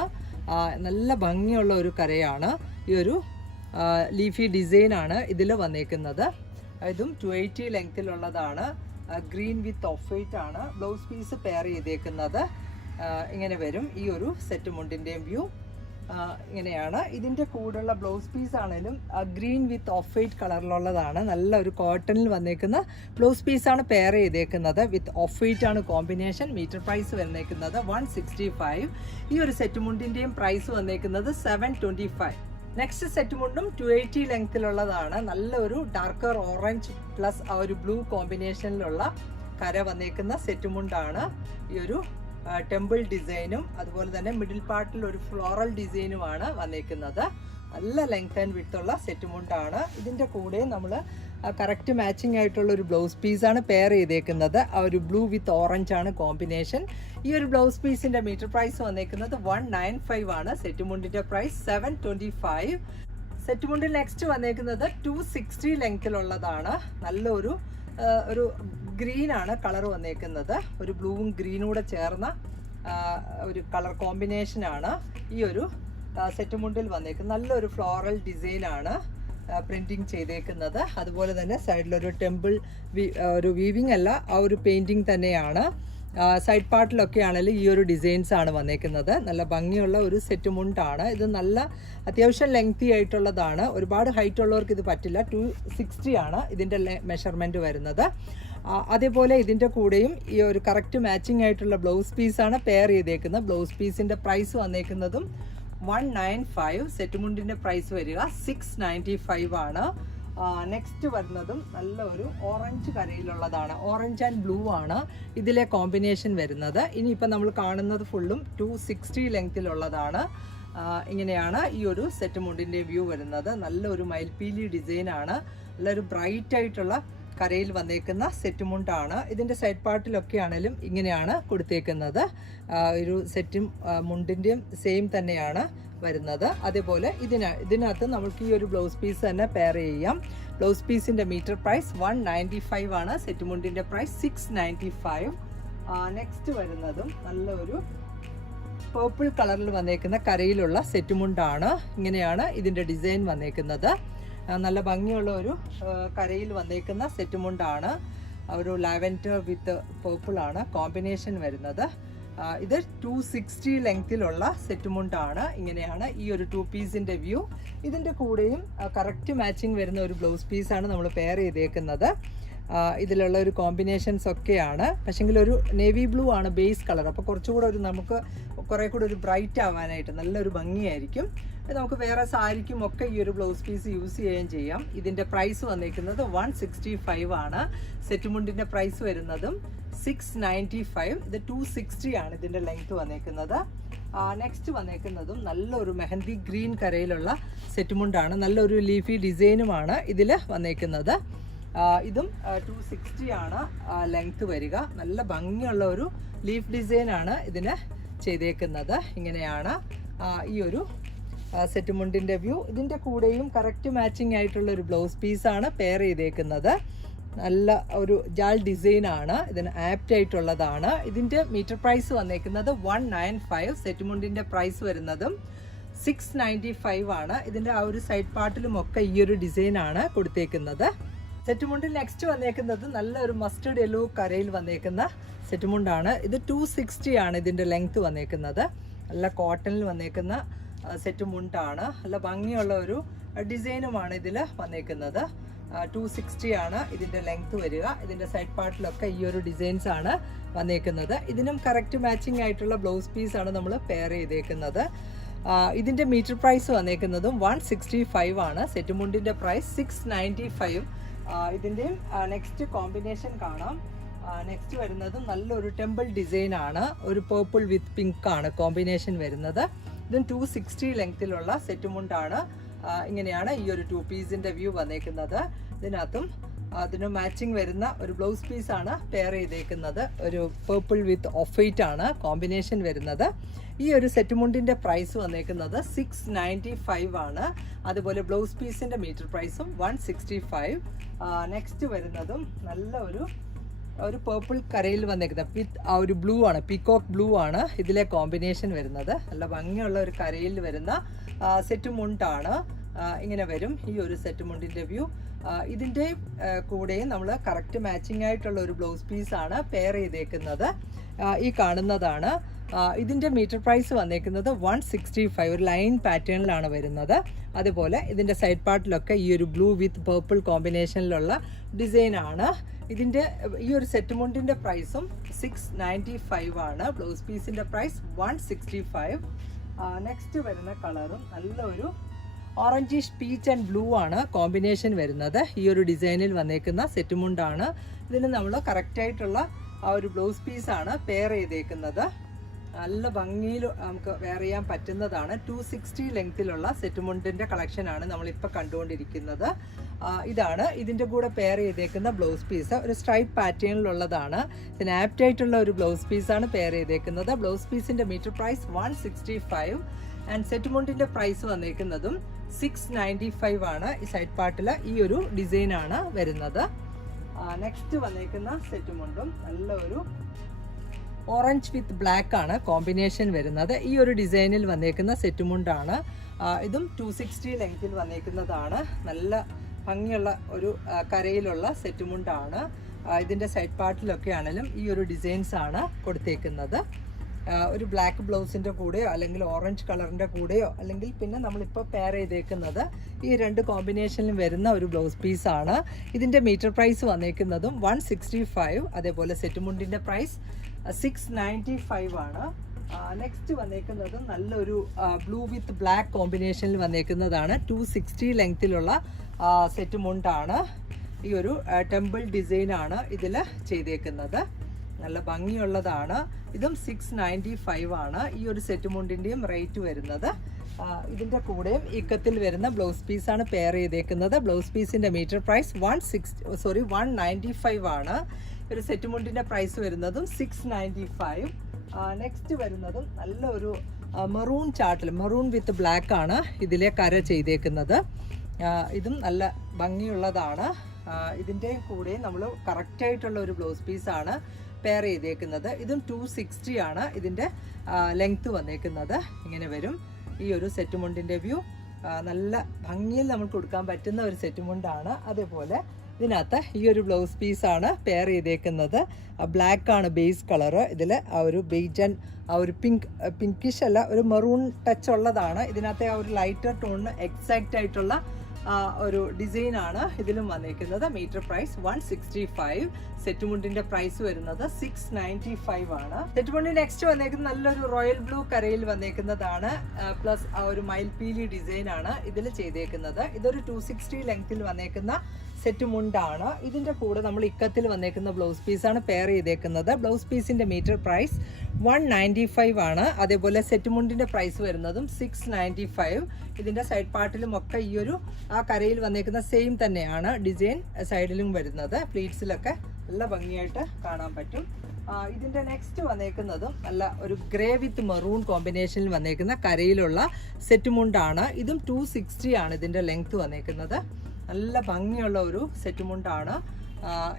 നല്ല ഭംഗിയുള്ള ഒരു കരയാണ്. ഈ ഒരു ലീഫി ഡിസൈനാണ് ഇതിൽ വന്നേക്കുന്നത്. ഇതും 280 ലെങ്ത്തിലുള്ളതാണ്. ഗ്രീൻ വിത്ത് ഓഫ് വൈറ്റ് ആണ് ബ്ലൗസ് പീസ് പെയർ ചെയ്തേക്കുന്നത്. ഇങ്ങനെ വരും ഈ ഒരു സെറ്റ് മുണ്ടിൻ്റെയും വ്യൂ. ഇങ്ങനെയാണ്. ഇതിൻ്റെ കൂടെയുള്ള ബ്ലൗസ് പീസ് ആണെങ്കിലും ഗ്രീൻ വിത്ത് ഓഫ് വൈറ്റ് കളറിലുള്ളതാണ്. നല്ല ഒരു കോട്ടണിൽ വന്നേക്കുന്ന ബ്ലൗസ് പീസാണ് പെയർ ചെയ്തേക്കുന്നത്. വിത്ത് ഓഫ് വൈറ്റ് ആണ് കോമ്പിനേഷൻ. മീറ്റർ പ്രൈസ് വന്നേക്കുന്നത് 165. ഈ ഒരു സെറ്റ് മുണ്ടിൻ്റെയും പ്രൈസ് വന്നേക്കുന്നത് 725. നെക്സ്റ്റ് സെറ്റ് മുണ്ടും 280 ലെങ്ത്തിലുള്ളതാണ്. നല്ലൊരു ഡാർക്കർ ഓറഞ്ച് പ്ലസ് ആ ഒരു ബ്ലൂ കോമ്പിനേഷനിലുള്ള കര വന്നേക്കുന്ന സെറ്റ് മുണ്ടാണ്. ഈ ഒരു ടെമ്പിൾ ഡിസൈനും അതുപോലെ തന്നെ മിഡിൽ പാർട്ടിൽ ഒരു ഫ്ലോറൽ ഡിസൈനുമാണ് വന്നേക്കുന്നത്. നല്ല ലെങ്ത് ആൻഡ് വിഡ്ത്ത് ഉള്ള സെറ്റ് മുണ്ടാണ്. ഇതിൻ്റെ കൂടെ നമ്മൾ കറക്റ്റ് മാച്ചിങ് ആയിട്ടുള്ള ഒരു ബ്ലൗസ് പീസാണ് പെയർ ചെയ്തേക്കുന്നത്. ആ ഒരു ബ്ലൂ വിത്ത് ഓറഞ്ച് ആണ് കോമ്പിനേഷൻ. ഈ ഒരു ബ്ലൗസ് പീസിൻ്റെ മീറ്റർ പ്രൈസ് വന്നേക്കുന്നത് 195 ആണ്. സെറ്റ് മുണ്ടിൻ്റെ പ്രൈസ് 725. സെറ്റ് മുണ്ടിൽ നെക്സ്റ്റ് വന്നേക്കുന്നത് 260 ലെങ്ത്തിലുള്ളതാണ്. നല്ലൊരു ഒരു ഗ്രീനാണ് കളർ വന്നേക്കുന്നത്. ഒരു ബ്ലൂവും ഗ്രീനും കൂടെ ചേർന്ന ഒരു കളർ കോമ്പിനേഷനാണ് ഈ ഒരു സെറ്റ് മുണ്ടിൽ വന്നേക്കുന്നത്. നല്ലൊരു ഫ്ലോറൽ ഡിസൈനാണ് പ്രിൻറ്റിങ് ചെയ്തേക്കുന്നത്. അതുപോലെ തന്നെ സൈഡിലൊരു ടെമ്പിൾ ഒരു വീവിങ് അല്ല, ആ ഒരു പെയിൻറ്റിങ് തന്നെയാണ്. സൈഡ് പാർട്ടിലൊക്കെ ആണെങ്കിലും ഈ ഒരു ഡിസൈൻസ് ആണ് വന്നേക്കുന്നത്. നല്ല ഭംഗിയുള്ള ഒരു സെറ്റ് മുണ്ടാണ്. ഇത് നല്ല അത്യാവശ്യം ലെങ്തി ആയിട്ടുള്ളതാണ്. ഒരുപാട് ഹൈറ്റ് ഉള്ളവർക്ക് ഇത് പറ്റില്ല. 260 ആണ് ഇതിൻ്റെ മെഷർമെൻറ്റ് വരുന്നത്. അതേപോലെ ഇതിൻ്റെ കൂടെയും ഈ ഒരു കറക്റ്റ് മാച്ചിങ് ആയിട്ടുള്ള ബ്ലൗസ് പീസാണ് പെയർ ചെയ്തേക്കുന്നത്. ബ്ലൗസ് പീസിൻ്റെ പ്രൈസ് വന്നേക്കുന്നതും 195. സെറ്റ് മുണ്ടിൻ്റെ പ്രൈസ് വരിക 695 ആണ്. നെക്സ്റ്റ് വരുന്നതും നല്ല ഒരു ഓറഞ്ച് കരയിലുള്ളതാണ്. ഓറഞ്ച് ആൻഡ് ബ്ലൂ ആണ് ഇതിലെ കോമ്പിനേഷൻ വരുന്നത്. ഇനിയിപ്പോൾ നമ്മൾ കാണുന്നത് ഫുള്ളും 260 ലെങ്ത്തിലുള്ളതാണ്. ഇങ്ങനെയാണ് ഈ ഒരു സെറ്റ് മുണ്ടിൻ്റെ വ്യൂ വരുന്നത്. നല്ലൊരു മയിൽപ്പീലി ഡിസൈനാണ്. നല്ലൊരു ബ്രൈറ്റ് ആയിട്ടുള്ള കരയിൽ വന്നേക്കുന്ന സെറ്റ് മുണ്ടാണ്. ഇതിൻ്റെ സൈഡ് പാർട്ടിലൊക്കെ ആണെങ്കിലും ഇങ്ങനെയാണ് കൊടുത്തേക്കുന്നത്. ഒരു സെറ്റും മുണ്ടിൻ്റെയും സെയിം തന്നെയാണ് വരുന്നത്. അതേപോലെ ഇതിനകത്ത് നമുക്ക് ഈ ഒരു ബ്ലൗസ് പീസ് തന്നെ പെയർ ചെയ്യാം. ബ്ലൗസ് പീസിൻ്റെ മീറ്റർ പ്രൈസ് 195 ആണ്. സെറ്റ് മുണ്ടിൻ്റെ പ്രൈസ് 695. നെക്സ്റ്റ് വരുന്നതും നല്ലൊരു പേർപ്പിൾ കളറിൽ വന്നേക്കുന്ന കരയിലുള്ള സെറ്റ് മുണ്ടാണ്. ഇങ്ങനെയാണ് ഇതിൻ്റെ ഡിസൈൻ വന്നേക്കുന്നത്. നല്ല ഭംഗിയുള്ള ഒരു കരയിൽ വന്നേക്കുന്ന സെറ്റ് മുണ്ടാണ്. ഒരു ലാവൻഡർ വിത്ത് പേർപ്പിൾ ആണ് കോമ്പിനേഷൻ വരുന്നത്. ഇത് 260 ലെങ്ത്തിലുള്ള സെറ്റ് മുണ്ടാണ്. ഇങ്ങനെയാണ് ഈ ഒരു 2 പീസിൻ്റെ വ്യൂ. ഇതിൻ്റെ കൂടെയും കറക്റ്റ് മാച്ചിങ് വരുന്ന ഒരു ബ്ലൗസ് പീസാണ് നമ്മൾ പെയർ ചെയ്തേക്കുന്നത്. ഇതിലുള്ള ഒരു കോമ്പിനേഷൻസ് ഒക്കെയാണ്. പക്ഷെങ്കിൽ ഒരു നേവി ബ്ലൂ ആണ് ബേസ് കളർ. അപ്പോൾ കുറച്ചുകൂടെ ഒരു നമുക്ക് കുറേ കൂടെ ഒരു ബ്രൈറ്റ് ആവാനായിട്ട് നല്ലൊരു ഭംഗിയായിരിക്കും. നമുക്ക് വേറെ സാരിക്കും ഒക്കെ ഈ ഒരു ബ്ലൗസ് പീസ് യൂസ് ചെയ്യുകയും ചെയ്യാം. ഇതിൻ്റെ പ്രൈസ് വന്നേക്കുന്നത് 165 ആണ്. സെറ്റ് മുണ്ടിൻ്റെ പ്രൈസ് വരുന്നതും 695. ഇത് 260 ആണ് ഇതിൻ്റെ ലെങ്ത് വന്നേക്കുന്നത്. നെക്സ്റ്റ് വന്നേക്കുന്നതും നല്ലൊരു മെഹന്തി ഗ്രീൻ കരയിലുള്ള സെറ്റ് മുണ്ടാണ്. നല്ലൊരു ലീഫി ഡിസൈനുമാണ് ഇതിൽ വന്നേക്കുന്നത്. ഇതും 260 ആണ് ലെങ്ത് വരിക. നല്ല ഭംഗിയുള്ള ഒരു ലീഫ് ഡിസൈനാണ് ഇതിന് ചെയ്തേക്കുന്നത്. ഇങ്ങനെയാണ് ഈ ഒരു സെറ്റ് മുണ്ടിൻ്റെ വ്യൂ. ഇതിൻ്റെ കൂടെയും കറക്റ്റ് മാച്ചിങ് ആയിട്ടുള്ള ഒരു ബ്ലൗസ് പീസാണ് പെയർ ചെയ്തേക്കുന്നത്. നല്ല ഒരു ജാൾ ഡിസൈനാണ്. ഇതിന് ആപ്റ്റ് ആയിട്ടുള്ളതാണ്. ഇതിൻ്റെ മീറ്റർ പ്രൈസ് വന്നേക്കുന്നത് 195. സെറ്റ് മുണ്ടിൻ്റെ പ്രൈസ് വരുന്നതും 695 ആണ്. ഇതിൻ്റെ ആ ഒരു സൈഡ് പാർട്ടിലും ഒക്കെ ഈ ഒരു ഡിസൈനാണ് കൊടുത്തേക്കുന്നത്. സെറ്റ് മുണ്ടിൽ നെക്സ്റ്റ് വന്നേക്കുന്നത് നല്ലൊരു മസ്റ്റർഡ് യെല്ലോ കരയിൽ വന്നേക്കുന്ന സെറ്റ് മുണ്ടാണ്. ഇത് 260 ആണ് ഇതിൻ്റെ ലെങ്ത് വന്നേക്കുന്നത്. നല്ല കോട്ടണിൽ വന്നേക്കുന്ന സെറ്റ് മുണ്ടാണ്. നല്ല ഭംഗിയുള്ള ഒരു ഡിസൈനുമാണ് ഇതിൽ വന്നേക്കുന്നത്. 260 ആണ് ഇതിൻ്റെ ലെങ്ത് വരിക. ഇതിൻ്റെ സൈഡ് പാർട്ടിലൊക്കെ ഈ ഒരു ഡിസൈൻസ് ആണ് വന്നേക്കുന്നത്. ഇതിനും കറക്റ്റ് മാച്ചിങ് ആയിട്ടുള്ള ബ്ലൗസ് പീസാണ് നമ്മൾ പെയർ ചെയ്തേക്കുന്നത്. ഇതിൻ്റെ മീറ്റർ പ്രൈസ് വന്നേക്കുന്നതും 165 ആണ്. സെറ്റ് മുണ്ടിൻ്റെ പ്രൈസ് 695. ഇതിൻ്റെയും നെക്സ്റ്റ് കോമ്പിനേഷൻ കാണാം. നെക്സ്റ്റ് വരുന്നതും നല്ലൊരു ടെമ്പിൾ ഡിസൈൻ ആണ്. ഒരു പേർപ്പിൾ വിത്ത് പിങ്ക് ആണ് കോമ്പിനേഷൻ വരുന്നത്. ഇതും 260 ലെങ്ത്തിലുള്ള സെറ്റ് മുണ്ടാണ്. ഇങ്ങനെയാണ് ഈ ഒരു 2 പീസിൻ്റെ വ്യൂ വന്നേക്കുന്നത്. ഇതിനകത്തും അതിന് മാച്ചിങ് വരുന്ന ഒരു ബ്ലൗസ് പീസാണ് പെയർ ചെയ്തേക്കുന്നത്. ഒരു പേർപ്പിൾ വിത്ത് ഓഫ് വൈറ്റ് ആണ് കോമ്പിനേഷൻ വരുന്നത്. ഈ ഒരു സെറ്റ് മുണ്ടിൻ്റെ പ്രൈസ് വന്നേക്കുന്നത് 695 ആണ്. അതുപോലെ ബ്ലൗസ് പീസിൻ്റെ മീറ്റർ പ്രൈസും 165. നെക്സ്റ്റ് വരുന്നതും നല്ല ഒരു പേർപ്പിൾ കരയിൽ വന്നേക്കുന്നത് വിത്ത് ആ ഒരു ബ്ലൂ ആണ്, പീകോക്ക് ബ്ലൂ ആണ് ഇതിലെ കോമ്പിനേഷൻ വരുന്നത്. നല്ല ഭംഗിയുള്ള ഒരു കരയിൽ വരുന്ന സെറ്റ് മുണ്ടാണ്. ഇങ്ങനെ വരും ഈ ഒരു സെറ്റ് മുണ്ടിൻ്റെ വ്യൂ. ഇതിൻ്റെ കൂടെയും നമ്മൾ കറക്റ്റ് മാച്ചിങ് ആയിട്ടുള്ള ഒരു ബ്ലൗസ് പീസാണ് പെയർ ചെയ്തേക്കുന്നത്. ഈ കാണുന്നതാണ്. ഇതിൻ്റെ മീറ്റർ പ്രൈസ് വന്നേക്കുന്നത് 165. ഒരു ലൈൻ പാറ്റേണിലാണ് വരുന്നത്. അതുപോലെ ഇതിൻ്റെ സൈഡ് പാർട്ടിലൊക്കെ ഈ ഒരു ബ്ലൂ വിത്ത് പേർപ്പിൾ കോമ്പിനേഷനിലുള്ള ഡിസൈനാണ്. ഇതിൻ്റെ ഈ ഒരു സെറ്റ് മുണ്ടിൻ്റെ പ്രൈസും 695 ആണ്. ബ്ലൗസ് പീസിൻ്റെ പ്രൈസ് 165. നെക്സ്റ്റ് വരുന്ന കളറും നല്ലൊരു ഓറഞ്ചിഷ് പീച്ച് ആൻഡ് ബ്ലൂ ആണ് കോമ്പിനേഷൻ വരുന്നത്. ഈ ഒരു ഡിസൈനിൽ വന്നേക്കുന്ന സെറ്റ് മുണ്ടാണ്. ഇതിന് നമ്മൾ കറക്റ്റായിട്ടുള്ള ആ ഒരു ബ്ലൗസ് പീസാണ് പെയർ ചെയ്തേക്കുന്നത്. നല്ല ഭംഗിയിൽ നമുക്ക് വെയർ ചെയ്യാൻ പറ്റുന്നതാണ്. 260 ലെങ്ത്തിലുള്ള സെറ്റ് മുണ്ടിൻ്റെ കളക്ഷനാണ് നമ്മളിപ്പോൾ കണ്ടുകൊണ്ടിരിക്കുന്നത്. ഇതാണ് ഇതിൻ്റെ കൂടെ പെയർ ചെയ്തേക്കുന്ന ബ്ലൗസ് പീസ്. ഒരു സ്ട്രൈപ്പ് പാറ്റേണിലുള്ളതാണ്. ഇതിന് ആപ്റ്റ് ആയിട്ടുള്ള ഒരു ബ്ലൗസ് പീസാണ് പെയർ ചെയ്തേക്കുന്നത്. ബ്ലൗസ് പീസിൻ്റെ മീറ്റർ പ്രൈസ് 165. ആൻഡ് സെറ്റ് മുണ്ടിൻ്റെ പ്രൈസ് വന്നേക്കുന്നതും 695 ആണ്. ഈ സൈഡ് പാർട്ടിൽ ഈ ഒരു ഡിസൈനാണ് വരുന്നത്. നെക്സ്റ്റ് വന്നേക്കുന്ന സെറ്റ് മുണ്ടും നല്ലൊരു ഓറഞ്ച് വിത്ത് ബ്ലാക്ക് ആണ് കോമ്പിനേഷൻ വരുന്നത്. ഈ ഒരു ഡിസൈനിൽ വന്നേക്കുന്ന സെറ്റ് മുണ്ടാണ്. ഇതും 260 ലെങ്ത്തിൽ വന്നേക്കുന്നതാണ്. നല്ല ഭംഗിയുള്ള ഒരു കരയിലുള്ള സെറ്റ് മുണ്ടാണ്. ഇതിൻ്റെ സൈഡ് പാർട്ടിലൊക്കെ ആണെങ്കിലും ഈ ഒരു ഡിസൈൻസ് ആണ് കൊടുത്തേക്കുന്നത്. ഒരു ബ്ലാക്ക് ബ്ലൗസിൻ്റെ കൂടെയോ അല്ലെങ്കിൽ ഓറഞ്ച് കളറിൻ്റെ കൂടെയോ അല്ലെങ്കിൽ പിന്നെ നമ്മളിപ്പോൾ പെയർ ചെയ്തേക്കുന്നത് ഈ രണ്ട് കോമ്പിനേഷനിലും വരുന്ന ഒരു ബ്ലൗസ് പീസാണ്. ഇതിൻ്റെ മീറ്റർ പ്രൈസ് വന്നേക്കുന്നതും 165. അതേപോലെ സെറ്റ് മുണ്ടിൻ്റെ പ്രൈസ് 695 ആണ്. നെക്സ്റ്റ് വന്നേക്കുന്നത് നല്ലൊരു ബ്ലൂ വിത്ത് ബ്ലാക്ക് കോമ്പിനേഷനിൽ വന്നേക്കുന്നതാണ്. 260 ലെങ്ത്തിലുള്ള സെറ്റ് മുണ്ടാണ്. ഈ ഒരു ടെമ്പിൾ ഡിസൈനാണ് ഇതിൽ ചെയ്തേക്കുന്നത്. നല്ല ഭംഗിയുള്ളതാണ്. ഇതും 695 ആണ് ഈ ഒരു സെറ്റ് മുണ്ടിൻ്റെയും റേറ്റ് വരുന്നത്. ഇതിൻ്റെ കൂടെയും ഇക്കത്തിൽ വരുന്ന ബ്ലൗസ് പീസാണ് പെയർ ചെയ്തേക്കുന്നത്. ബ്ലൗസ് പീസിൻ്റെ മീറ്റർ പ്രൈസ് 195 ആണ്. ഒരു സെറ്റ് മുണ്ടിൻ്റെ പ്രൈസ് വരുന്നതും 695. നെക്സ്റ്റ് വരുന്നതും നല്ലൊരു മെറൂൺ ചാർട്ടിൽ, മെറൂൺ വിത്ത് ബ്ലാക്ക് ആണ് ഇതിലെ കര ചെയ്തേക്കുന്നത്. ഇതും നല്ല ഭംഗിയുള്ളതാണ്. ഇതിൻ്റെ കൂടെ നമ്മൾ കറക്റ്റായിട്ടുള്ള ഒരു ബ്ലൗസ് പീസാണ് പെയർ ചെയ്തേക്കുന്നത്. ഇതും 260 ആണ് ഇതിൻ്റെ ലെങ്ത്ത് വന്നേക്കുന്നത്. ഇങ്ങനെ വരും ഈ ഒരു സെറ്റ് മുണ്ടിൻ്റെ വ്യൂ. നല്ല ഭംഗിയിൽ നമുക്ക് കൊടുക്കാൻ പറ്റുന്ന ഒരു സെറ്റ് മുണ്ടാണ്. അതേപോലെ ഇതിനകത്ത് ഈ ഒരു ബ്ലൗസ് പീസാണ് പെയർ ചെയ്തേക്കുന്നത്. ബ്ലാക്ക് ആണ് ബേസ് കളറ്. ഇതിൽ ആ ഒരു ബേജ് ആൻഡ് ആ ഒരു പിങ്കിഷ് അല്ല, ഒരു മെറൂൺ ടച്ച് ഉള്ളതാണ്. ഇതിനകത്തെ ആ ഒരു ലൈറ്റർ ടോണിന് എക്സാക്റ്റ് ആയിട്ടുള്ള ഒരു ഡിസൈനാണ് ഇതിലും വന്നേക്കുന്നത്. Metre price 165. സെറ്റ് മുണ്ടിന്റെ പ്രൈസ് വരുന്നത് 695 ആണ്. സെറ്റ് മുണ്ടിന് നെക്സ്റ്റ് വന്നേക്കുന്നത് നല്ലൊരു റോയൽ ബ്ലൂ കരയിൽ വന്നേക്കുന്നതാണ്. പ്ലസ് ആ ഒരു മയിൽപീലി ഡിസൈൻ ആണ് ഇതിൽ ചെയ്തേക്കുന്നത്. ഇതൊരു 260 ലെങ്ത്തിൽ വന്നേക്കുന്ന സെറ്റ് മുണ്ടാണ്. ഇതിൻ്റെ കൂടെ നമ്മൾ ഇക്കത്തിൽ വന്നേക്കുന്ന ബ്ലൗസ് പീസാണ് പെയർ ചെയ്തേക്കുന്നത്. ബ്ലൗസ് പീസിൻ്റെ മീറ്റർ പ്രൈസ് 195 ആണ്. അതേപോലെ സെറ്റ് മുണ്ടിൻ്റെ പ്രൈസ് വരുന്നതും 695. ഇതിൻ്റെ സൈഡ് പാർട്ടിലും ഒക്കെ ഈ ഒരു ആ കരയിൽ വന്നേക്കുന്ന സെയിം തന്നെയാണ് ഡിസൈൻ സൈഡിലും വരുന്നത്. പ്ലീറ്റ്സിലൊക്കെ നല്ല ഭംഗിയായിട്ട് കാണാൻ പറ്റും. ഇതിൻ്റെ നെക്സ്റ്റ് വന്നേക്കുന്നതും നല്ല ഒരു ഗ്രേ വിത്ത് മെറൂൺ കോമ്പിനേഷനിൽ വന്നേക്കുന്ന കരയിലുള്ള സെറ്റ് മുണ്ടാണ്. ഇതും 260 ആണ് ഇതിൻ്റെ ലെങ്ത് വന്നേക്കുന്നത്. നല്ല ഭംഗിയുള്ള ഒരു സെറ്റ് മുണ്ടാണ്.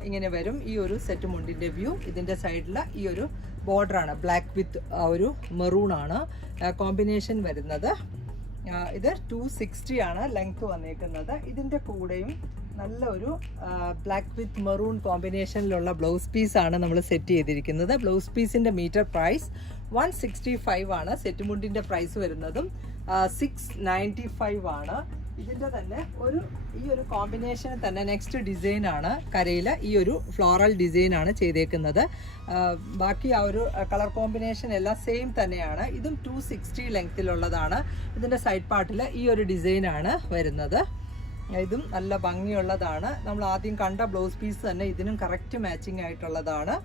ഇങ്ങനെ വരും ഈ ഒരു സെറ്റ് മുണ്ടിൻ്റെ വ്യൂ. ഇതിൻ്റെ സൈഡിൽ ഈ ഒരു ബോർഡറാണ് ബ്ലാക്ക് വിത്ത് ഒരു മെറൂൺ ആണ് കോമ്പിനേഷൻ വരുന്നത്. ഇത് 260 ആണ് ലെങ്ത് വന്നേക്കുന്നത്. ഇതിൻ്റെ കൂടെയും നല്ല ഒരു ബ്ലാക്ക് വിത്ത് മെറൂൺ കോമ്പിനേഷനിലുള്ള ബ്ലൗസ് പീസാണ് നമ്മൾ സെറ്റ് ചെയ്തിരിക്കുന്നത്. ബ്ലൗസ് പീസിൻ്റെ മീറ്റർ പ്രൈസ് 165 ആണ്. സെറ്റ് മുണ്ടിൻ്റെ പ്രൈസ് വരുന്നതും 695 ആണ്. ഇതിൻ്റെ തന്നെ ഈ ഒരു കോമ്പിനേഷന് തന്നെ നെക്സ്റ്റ് ഡിസൈനാണ് കരയിൽ ഈ ഒരു ഫ്ലോറൽ ഡിസൈനാണ് ചെയ്തേക്കുന്നത്. ബാക്കി ആ ഒരു കളർ കോമ്പിനേഷൻ എല്ലാം സെയിം തന്നെയാണ്. ഇതും 260 ലെങ്ത്തിലുള്ളതാണ്. ഇതിൻ്റെ സൈഡ് പാർട്ടിൽ ഈ ഒരു ഡിസൈനാണ് വരുന്നത്. ഇതും നല്ല ഭംഗിയുള്ളതാണ്. നമ്മൾ ആദ്യം കണ്ട ബ്ലൗസ് പീസ് തന്നെ ഇതിനും കറക്റ്റ് മാച്ചിങ് ആയിട്ടുള്ളതാണ്.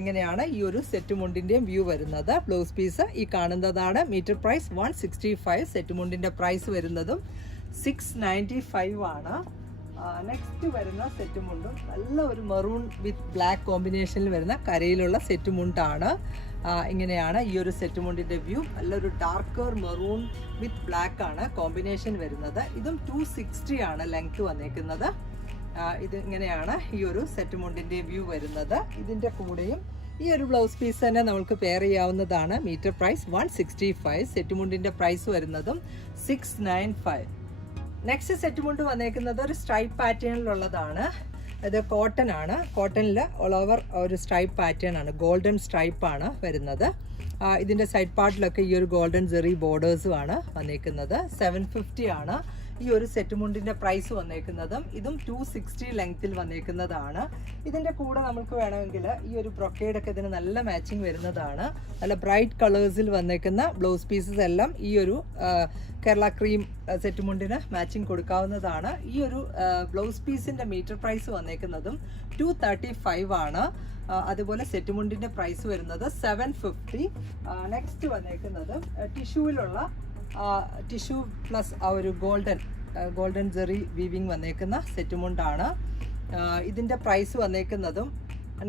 എങ്ങനെയാണ് ഈ ഒരു സെറ്റ് മുണ്ടിൻ്റെയും വ്യൂ വരുന്നത്. ബ്ലൗസ് പീസ് ഈ കാണുന്നതാണ്. Metre price 165. സെറ്റ് മുണ്ടിൻ്റെ പ്രൈസ് വരുന്നതും 695 ആണ്. നെക്സ്റ്റ് വരുന്ന സെറ്റ് മുണ്ടും നല്ല ഒരു മെറൂൺ വിത്ത് ബ്ലാക്ക് കോമ്പിനേഷനിൽ വരുന്ന കരയിലുള്ള സെറ്റ് മുണ്ടാണ്. ഇങ്ങനെയാണ് ഈ ഒരു സെറ്റ് മുണ്ടിൻ്റെ വ്യൂ. നല്ലൊരു ഡാർക്കർ മെറൂൺ വിത്ത് ബ്ലാക്ക് ആണ് കോമ്പിനേഷൻ വരുന്നത്. ഇതും 260 ആണ് ലെങ്ത് വന്നേക്കുന്നത്. ഇത് ഇങ്ങനെയാണ് ഈ ഒരു സെറ്റ് മുണ്ടിൻ്റെ വ്യൂ വരുന്നത്. ഇതിൻ്റെ കൂടെയും ഈ ഒരു ബ്ലൗസ് പീസ് തന്നെ നമുക്ക് പെയർ ചെയ്യാവുന്നതാണ്. Metre price 165. സെറ്റ് മുണ്ടിൻ്റെ പ്രൈസ് വരുന്നതും 695. നെക്സ്റ്റ് സെറ്റ് മുണ്ട് വന്നേക്കുന്നത് ഒരു സ്ട്രൈപ്പ് പാറ്റേണിലുള്ളതാണ്. ഇത് കോട്ടൺ ആണ്. കോട്ടണിൽ ഓൾ ഓവർ ഒരു സ്ട്രൈപ്പ് പാറ്റേൺ ആണ്. ഗോൾഡൻ സ്ട്രൈപ്പ് ആണ് വരുന്നത്. ഇതിൻ്റെ സൈഡ് പാർട്ടിലൊക്കെ ഈ ഒരു ഗോൾഡൻ ജെറി ബോർഡേഴ്സും ആണ് വന്നേക്കുന്നത്. 750 ആണ് ഈ ഒരു സെറ്റ് മുണ്ടിൻ്റെ പ്രൈസ് വന്നേക്കുന്നതും. ഇതും 260 ലെങ്ത്തിൽ വന്നേക്കുന്നതാണ്. ഇതിൻ്റെ കൂടെ നമുക്ക് വേണമെങ്കിൽ ഈ ഒരു ബ്രൊക്കേഡൊക്കെ ഇതിന് നല്ല മാച്ചിങ് വരുന്നതാണ്. നല്ല ബ്രൈറ്റ് കളേഴ്സിൽ വന്നേക്കുന്ന ബ്ലൗസ് പീസസ് എല്ലാം ഈ ഒരു കേരള ക്രീം സെറ്റ് മുണ്ടിന് മാച്ചിങ് കൊടുക്കാവുന്നതാണ്. ഈ ഒരു ബ്ലൗസ് പീസിൻ്റെ മീറ്റർ പ്രൈസ് വന്നേക്കുന്നതും 235 ആണ്. അതുപോലെ സെറ്റ് മുണ്ടിൻ്റെ പ്രൈസ് വരുന്നത് 750. നെക്സ്റ്റ് വന്നേക്കുന്നത് ടിഷ്യൂവിലുള്ള ടിഷ്യൂ പ്ലസ് ആ ഒരു ഗോൾഡൻ ജെറി വീവിങ് വന്നേക്കുന്ന സെറ്റ് മുണ്ടാണ്. ഇതിൻ്റെ പ്രൈസ് വന്നേക്കുന്നതും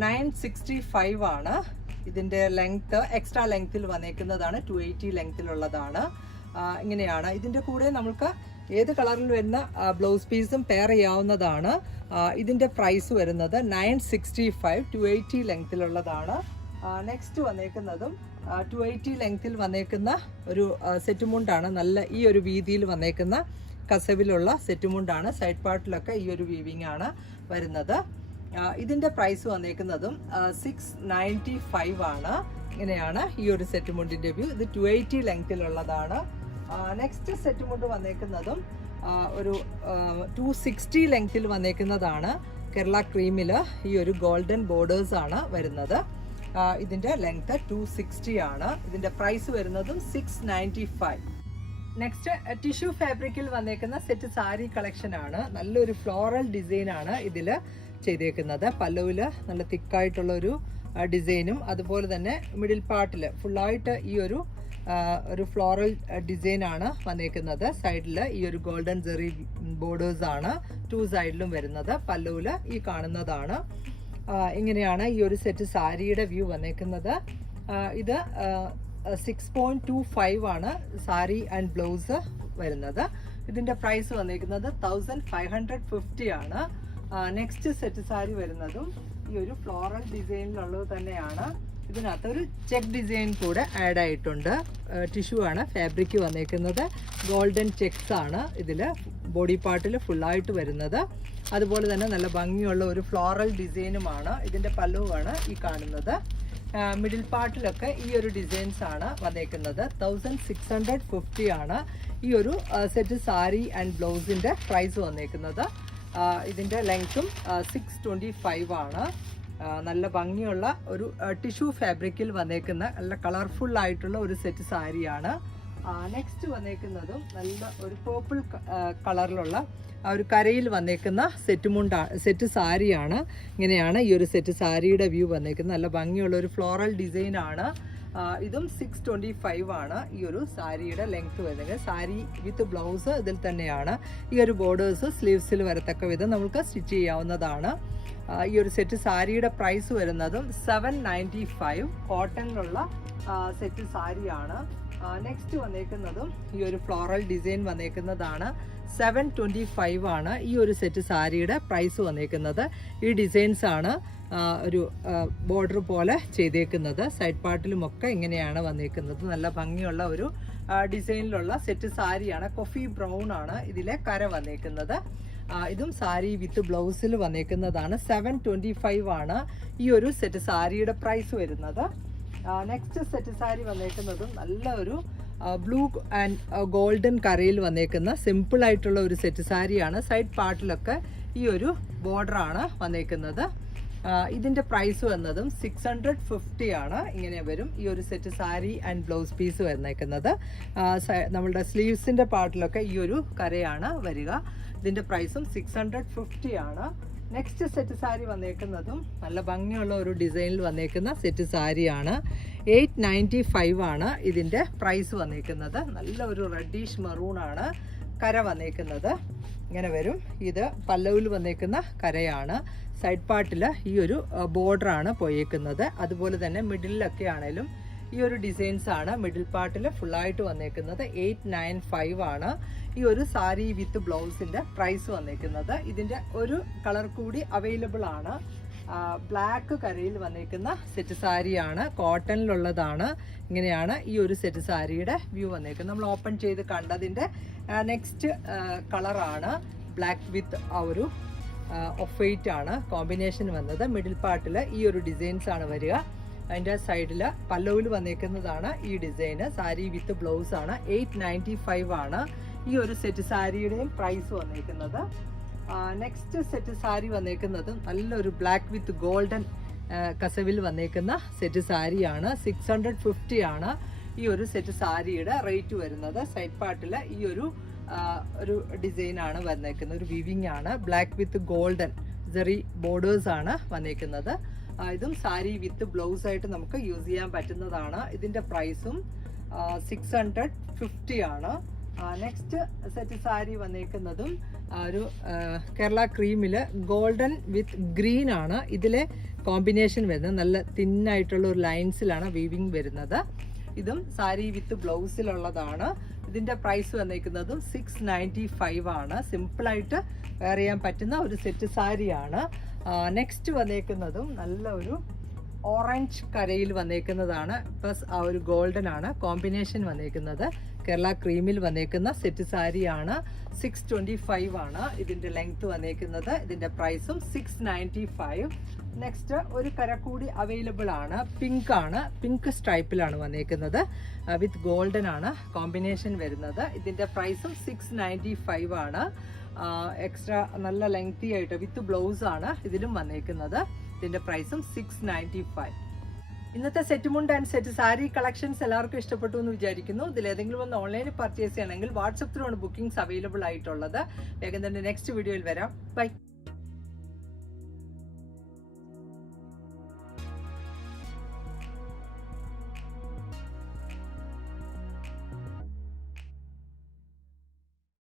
965 ആണ്. ഇതിൻ്റെ ലെങ്ത്ത് എക്സ്ട്രാ ലെങ്ത്തിൽ വന്നേക്കുന്നതാണ്. 280 ലെങ്ത്തിലുള്ളതാണ്. ഇങ്ങനെയാണ്. ഇതിൻ്റെ കൂടെ നമുക്ക് ഏത് കളറിൽ വരുന്ന ബ്ലൗസ് പീസും പെയർ ചെയ്യാവുന്നതാണ്. ഇതിൻ്റെ പ്രൈസ് വരുന്നത് 965. 280 ലെങ്ത്തിലുള്ളതാണ്. നെക്സ്റ്റ് വന്നേക്കുന്നതും 280 ലെങ്ത്തിൽ വന്നേക്കുന്ന ഒരു സെറ്റ് മുണ്ടാണ്. നല്ല ഈ ഒരു വീതിയിൽ വന്നേക്കുന്ന കസവിലുള്ള സെറ്റ് മുണ്ടാണ്. സൈഡ് പാർട്ടിലൊക്കെ ഈ ഒരു വീവിങ് ആണ് വരുന്നത്. ഇതിൻ്റെ പ്രൈസ് വന്നേക്കുന്നതും 695 ആണ്. ഇങ്ങനെയാണ് ഈ ഒരു സെറ്റ് മുണ്ടിൻ്റെ വ്യൂ. ഇത് 280 ലെങ്ത്തിലുള്ളതാണ്. നെക്സ്റ്റ് സെറ്റ് മുണ്ട് വന്നേക്കുന്നതും ഒരു 260 ലെങ്ത്തിൽ വന്നേക്കുന്നതാണ്. കേരള ക്രീമിൽ ഈ ഒരു ഗോൾഡൻ ബോർഡേഴ്സ് ആണ് വരുന്നത്. ഇതിൻ്റെ ലെങ്ത് 260 ആണ്. ഇതിൻ്റെ പ്രൈസ് വരുന്നതും 695. നെക്സ്റ്റ് ടിഷ്യൂ ഫാബ്രിക്കിൽ വന്നേക്കുന്ന സെറ്റ് സാരി കളക്ഷൻ ആണ്. നല്ലൊരു ഫ്ലോറൽ ഡിസൈൻ ആണ് ഇതിൽ ചെയ്തേക്കുന്നത്. പല്ലുവിൽ നല്ല തിക്കായിട്ടുള്ള ഒരു ഡിസൈനും അതുപോലെ തന്നെ മിഡിൽ പാർട്ടിൽ ഫുള്ളായിട്ട് ഈ ഒരു ഫ്ലോറൽ ഡിസൈൻ ആണ് വന്നേക്കുന്നത്. സൈഡിൽ ഈ ഒരു ഗോൾഡൻ ജെറി ബോർഡേഴ്സ് ആണ് 2 സൈഡിലും വരുന്നത്. പല്ലുവിൽ ഈ കാണുന്നതാണ്. ഇങ്ങനെയാണ് ഈ ഒരു സെറ്റ് സാരിയുടെ വ്യൂ വന്നേക്കുന്നത്. ഇത് 6.25 ആണ് സാരി ആൻഡ് ബ്ലൗസ് വരുന്നത്. ഇതിൻ്റെ പ്രൈസ് വന്നേക്കുന്നത് 1550 ആണ്. നെക്സ്റ്റ് സെറ്റ് സാരി വരുന്നതും ഈ ഒരു ഫ്ലോറൽ ഡിസൈനിലുള്ളത് തന്നെയാണ്. ഇതിനകത്ത് ഒരു ചെക്ക് ഡിസൈൻ കൂടെ ആഡ് ആയിട്ടുണ്ട്. ടിഷ്യൂ ആണ് ഫാബ്രിക് വന്നേക്കുന്നത്. ഗോൾഡൻ ചെക്സ് ആണ് ഇതിൽ ബോഡി പാർട്ടിൽ ഫുള്ളായിട്ട് വരുന്നത്. അതുപോലെ തന്നെ നല്ല ഭംഗിയുള്ള ഒരു ഫ്ലോറൽ ഡിസൈനുമാണ്. ഇതിൻ്റെ പല്ലുവാണ് ഈ കാണുന്നത്. മിഡിൽ പാർട്ടിലൊക്കെ ഈ ഒരു ഡിസൈൻസ് ആണ് വന്നേക്കുന്നത്. 1650 ആണ് ഈ ഒരു സെറ്റ് സാരി ആൻഡ് ബ്ലൗസിൻ്റെ പ്രൈസ് വന്നേക്കുന്നത്. ഇതിൻ്റെ ലെങ്ത്തും 625 ആണ്. നല്ല ഭംഗിയുള്ള ഒരു ടിഷ്യൂ ഫാബ്രിക്കിൽ വന്നേക്കുന്ന നല്ല കളർഫുൾ ആയിട്ടുള്ള ഒരു സെറ്റ് സാരിയാണ്. നെക്സ്റ്റ് വന്നേക്കുന്നതും നല്ല ഒരു പേർപ്പിൾ കളറിലുള്ള ഒരു കരയിൽ വന്നേക്കുന്ന സെറ്റ് സാരിയാണ്. ഇങ്ങനെയാണ് ഈ ഒരു സെറ്റ് സാരിയുടെ വ്യൂ വന്നേക്കുന്നത്. നല്ല ഭംഗിയുള്ള ഒരു ഫ്ലോറൽ ഡിസൈൻ ആണ്. ഇതും 625 ആണ് ഈ ഒരു സാരിയുടെ ലെങ്ത് വരുന്നത്. സാരി വിത്ത് ബ്ലൗസ് ഇതിൽ തന്നെയാണ്. ഈ ഒരു ബോർഡേഴ്സ് സ്ലീവ്സിൽ വരത്തക്ക വിധം നമുക്ക് സ്റ്റിച്ച് ചെയ്യാവുന്നതാണ്. ഈ ഒരു സെറ്റ് സാരിയുടെ പ്രൈസ് വരുന്നതും 795. കോട്ടണിലുള്ള സെറ്റ് സാരിയാണ്. നെക്സ്റ്റ് വന്നേക്കുന്നതും ഈ ഒരു ഫ്ലോറൽ ഡിസൈൻ വന്നേക്കുന്നതാണ്. 725 ആണ് ഈ ഒരു സെറ്റ് സാരിയുടെ പ്രൈസ് വന്നേക്കുന്നത്. ഈ ഡിസൈൻസ് ആണ് ഒരു ബോർഡർ പോലെ ചെയ്തേക്കുന്നത്. സൈഡ് പാർട്ടിലുമൊക്കെ ഇങ്ങനെയാണ് വന്നേക്കുന്നത്. നല്ല ഭംഗിയുള്ള ഒരു ഡിസൈനിലുള്ള സെറ്റ് സാരിയാണ്. കോഫി ബ്രൗൺ ആണ് ഇതിലെ കര വന്നേക്കുന്നത്. ഇതും സാരി വിത്ത് ബ്ലൗസിൽ വന്നേക്കുന്നതാണ്. 725 ആണ് ഈ ഒരു സെറ്റ് സാരിയുടെ പ്രൈസ് വരുന്നത്. നെക്സ്റ്റ് സെറ്റ് സാരി വന്നേക്കുന്നതും നല്ല ഒരു ബ്ലൂ ആൻഡ് ഗോൾഡൻ കരയിൽ വന്നേക്കുന്ന സിമ്പിൾ ആയിട്ടുള്ള ഒരു സെറ്റ് സാരിയാണ്. സൈഡ് പാർട്ടിലൊക്കെ ഈ ഒരു ബോർഡറാണ് വന്നേക്കുന്നത്. ഇതിൻ്റെ പ്രൈസ് വന്നതും 650 ആണ്. ഇങ്ങനെ വരും ഈ ഒരു set sari and blouse piece വന്നേക്കുന്നത്. നമ്മളുടെ സ്ലീവ്സിൻ്റെ പാർട്ടിലൊക്കെ ഈ ഒരു കരയാണ് വരിക. ഇതിൻ്റെ പ്രൈസും 650 ആണ്. നെക്സ്റ്റ് സെറ്റ് സാരി വന്നേക്കുന്നതും നല്ല ഭംഗിയുള്ള ഒരു ഡിസൈനിൽ വന്നേക്കുന്ന സെറ്റ് സാരിയാണ്. 895 ആണ് ഇതിൻ്റെ പ്രൈസ് വന്നേക്കുന്നത്. നല്ല ഒരു റെഡിഷ് മെറൂൺ ആണ് കര വന്നേക്കുന്നത്. ഇങ്ങനെ വരും. ഇത് പല്ലവിൽ വന്നേക്കുന്ന കരയാണ്. സൈഡ് പാർട്ടിൽ ഈ ഒരു ബോർഡറാണ് പോയേക്കുന്നത്. അതുപോലെ തന്നെ മിഡിലൊക്കെ ആണേലും ഈ ഒരു ഡിസൈൻസ് ആണ് മിഡിൽ പാർട്ടിൽ ഫുള്ളായിട്ട് വന്നേക്കുന്നത്. 895 ആണ് ഈ ഒരു സാരി വിത്ത് ബ്ലൗസിൻ്റെ പ്രൈസ് വന്നേക്കുന്നത്. ഇതിൻ്റെ ഒരു കളർ കൂടി അവൈലബിൾ ആണ്. ബ്ലാക്ക് കരയിൽ വന്നേക്കുന്ന സെറ്റ് സാരിയാണ്. കോട്ടണിലുള്ളതാണ്. ഇങ്ങനെയാണ് ഈ ഒരു സെറ്റ് സാരിയുടെ വ്യൂ വന്നേക്കുന്നത്. നമ്മൾ ഓപ്പൺ ചെയ്ത് കണ്ടതിൻ്റെ നെക്സ്റ്റ് കളറാണ് ബ്ലാക്ക് വിത്ത് ആ ഒരു ഓഫ് വൈറ്റ് ആണ് കോമ്പിനേഷൻ വന്നത്. മിഡിൽ പാർട്ടിൽ ഈ ഒരു ഡിസൈൻസ് ആണ് വരിക. അതിൻ്റെ സൈഡിൽ പല്ലുവിൽ വന്നേക്കുന്നതാണ് ഈ ഡിസൈന്. സാരി വിത്ത് ബ്ലൗസ് ആണ്. 895 ആണ് ഈ ഒരു സെറ്റ് സാരിയുടെയും പ്രൈസ് വന്നേക്കുന്നത്. നെക്സ്റ്റ് സെറ്റ് സാരി വന്നേക്കുന്നത് നല്ലൊരു ബ്ലാക്ക് വിത്ത് ഗോൾഡൻ കസവിൽ വന്നേക്കുന്ന സെറ്റ് സാരിയാണ്. 650 ആണ് ഈ ഒരു സെറ്റ് സാരിയുടെ റേറ്റ് വരുന്നത്. സൈഡ് പാർട്ടിൽ ഈ ഒരു ഡിസൈനാണ് വന്നേക്കുന്നത്. ഒരു വിവിങ് ആണ്. Black with golden Jerry borders ആണ് വന്നേക്കുന്നത്. ഇതും സാരി വിത്ത് ബ്ലൗസ് ആയിട്ട് നമുക്ക് യൂസ് ചെയ്യാൻ പറ്റുന്നതാണ്. ഇതിൻ്റെ പ്രൈസും 650 ആണ്. നെക്സ്റ്റ് സെറ്റ് സാരി വന്നേക്കുന്നതും ഒരു കേരള ക്രീമിൽ ഗോൾഡൻ വിത്ത് ഗ്രീൻ ആണ് ഇതിലെ കോമ്പിനേഷൻ വരുന്നത്. നല്ല തിന്നായിട്ടുള്ള ഒരു ലൈൻസിലാണ് വീവിങ് വരുന്നത്. ഇതും സാരി വിത്ത് ബ്ലൗസിലുള്ളതാണ്. ഇതിൻ്റെ പ്രൈസ് വന്നേക്കുന്നതും 695 ആണ്. സിമ്പിളായിട്ട് വെയർ ചെയ്യാൻ പറ്റുന്ന ഒരു സെറ്റ് സാരിയാണ്. നെക്സ്റ്റ് വന്നേക്കുന്നതും നല്ല ഒരു ഓറഞ്ച് കരയിൽ വന്നേക്കുന്നതാണ്. പ്ലസ് ആ ഒരു ഗോൾഡൻ ആണ് കോമ്പിനേഷൻ വന്നേക്കുന്നത്. കേരള ക്രീമിൽ വന്നേക്കുന്ന സെറ്റ് സാരിയാണ്. 625 ആണ് ഇതിൻ്റെ ലെങ്ത് വന്നേക്കുന്നത്. ഇതിൻ്റെ പ്രൈസും 695. നെക്സ്റ്റ് ഒരു കര കൂടി അവൈലബിൾ ആണ്. പിങ്ക് ആണ്. പിങ്ക് സ്ട്രൈപ്പിലാണ് വന്നേക്കുന്നത്. വിത്ത് ഗോൾഡൻ ആണ് കോമ്പിനേഷൻ വരുന്നത്. ഇതിൻ്റെ പ്രൈസും 695 ആണ്. എക്സ്ട്രാ നല്ല ലെങ്തി ആയിട്ട് വിത്ത് ബ്ലൗസ് ആണ് ഇതിലും വന്നേക്കുന്നത്. ഇതിൻ്റെ പ്രൈസും 695. ഇന്നത്തെ സെറ്റ് മുണ്ട് ആൻഡ് സെറ്റ് സാരി കളക്ഷൻസ് എല്ലാവർക്കും ഇഷ്ടപ്പെട്ടു എന്ന് വിചാരിക്കുന്നു. ഇതിൽ ഏതെങ്കിലും ഒന്ന് ഓൺലൈനിൽ പർച്ചേസ് ചെയ്യണമെങ്കിൽ വാട്സപ്പ് ത്രൂ ആണ് ബുക്കിംഗ്സ് അവൈലബിൾ ആയിട്ടുള്ളത്. വേഗം തന്നെ നെക്സ്റ്റ് വീഡിയോയിൽ വരാം. ബൈ.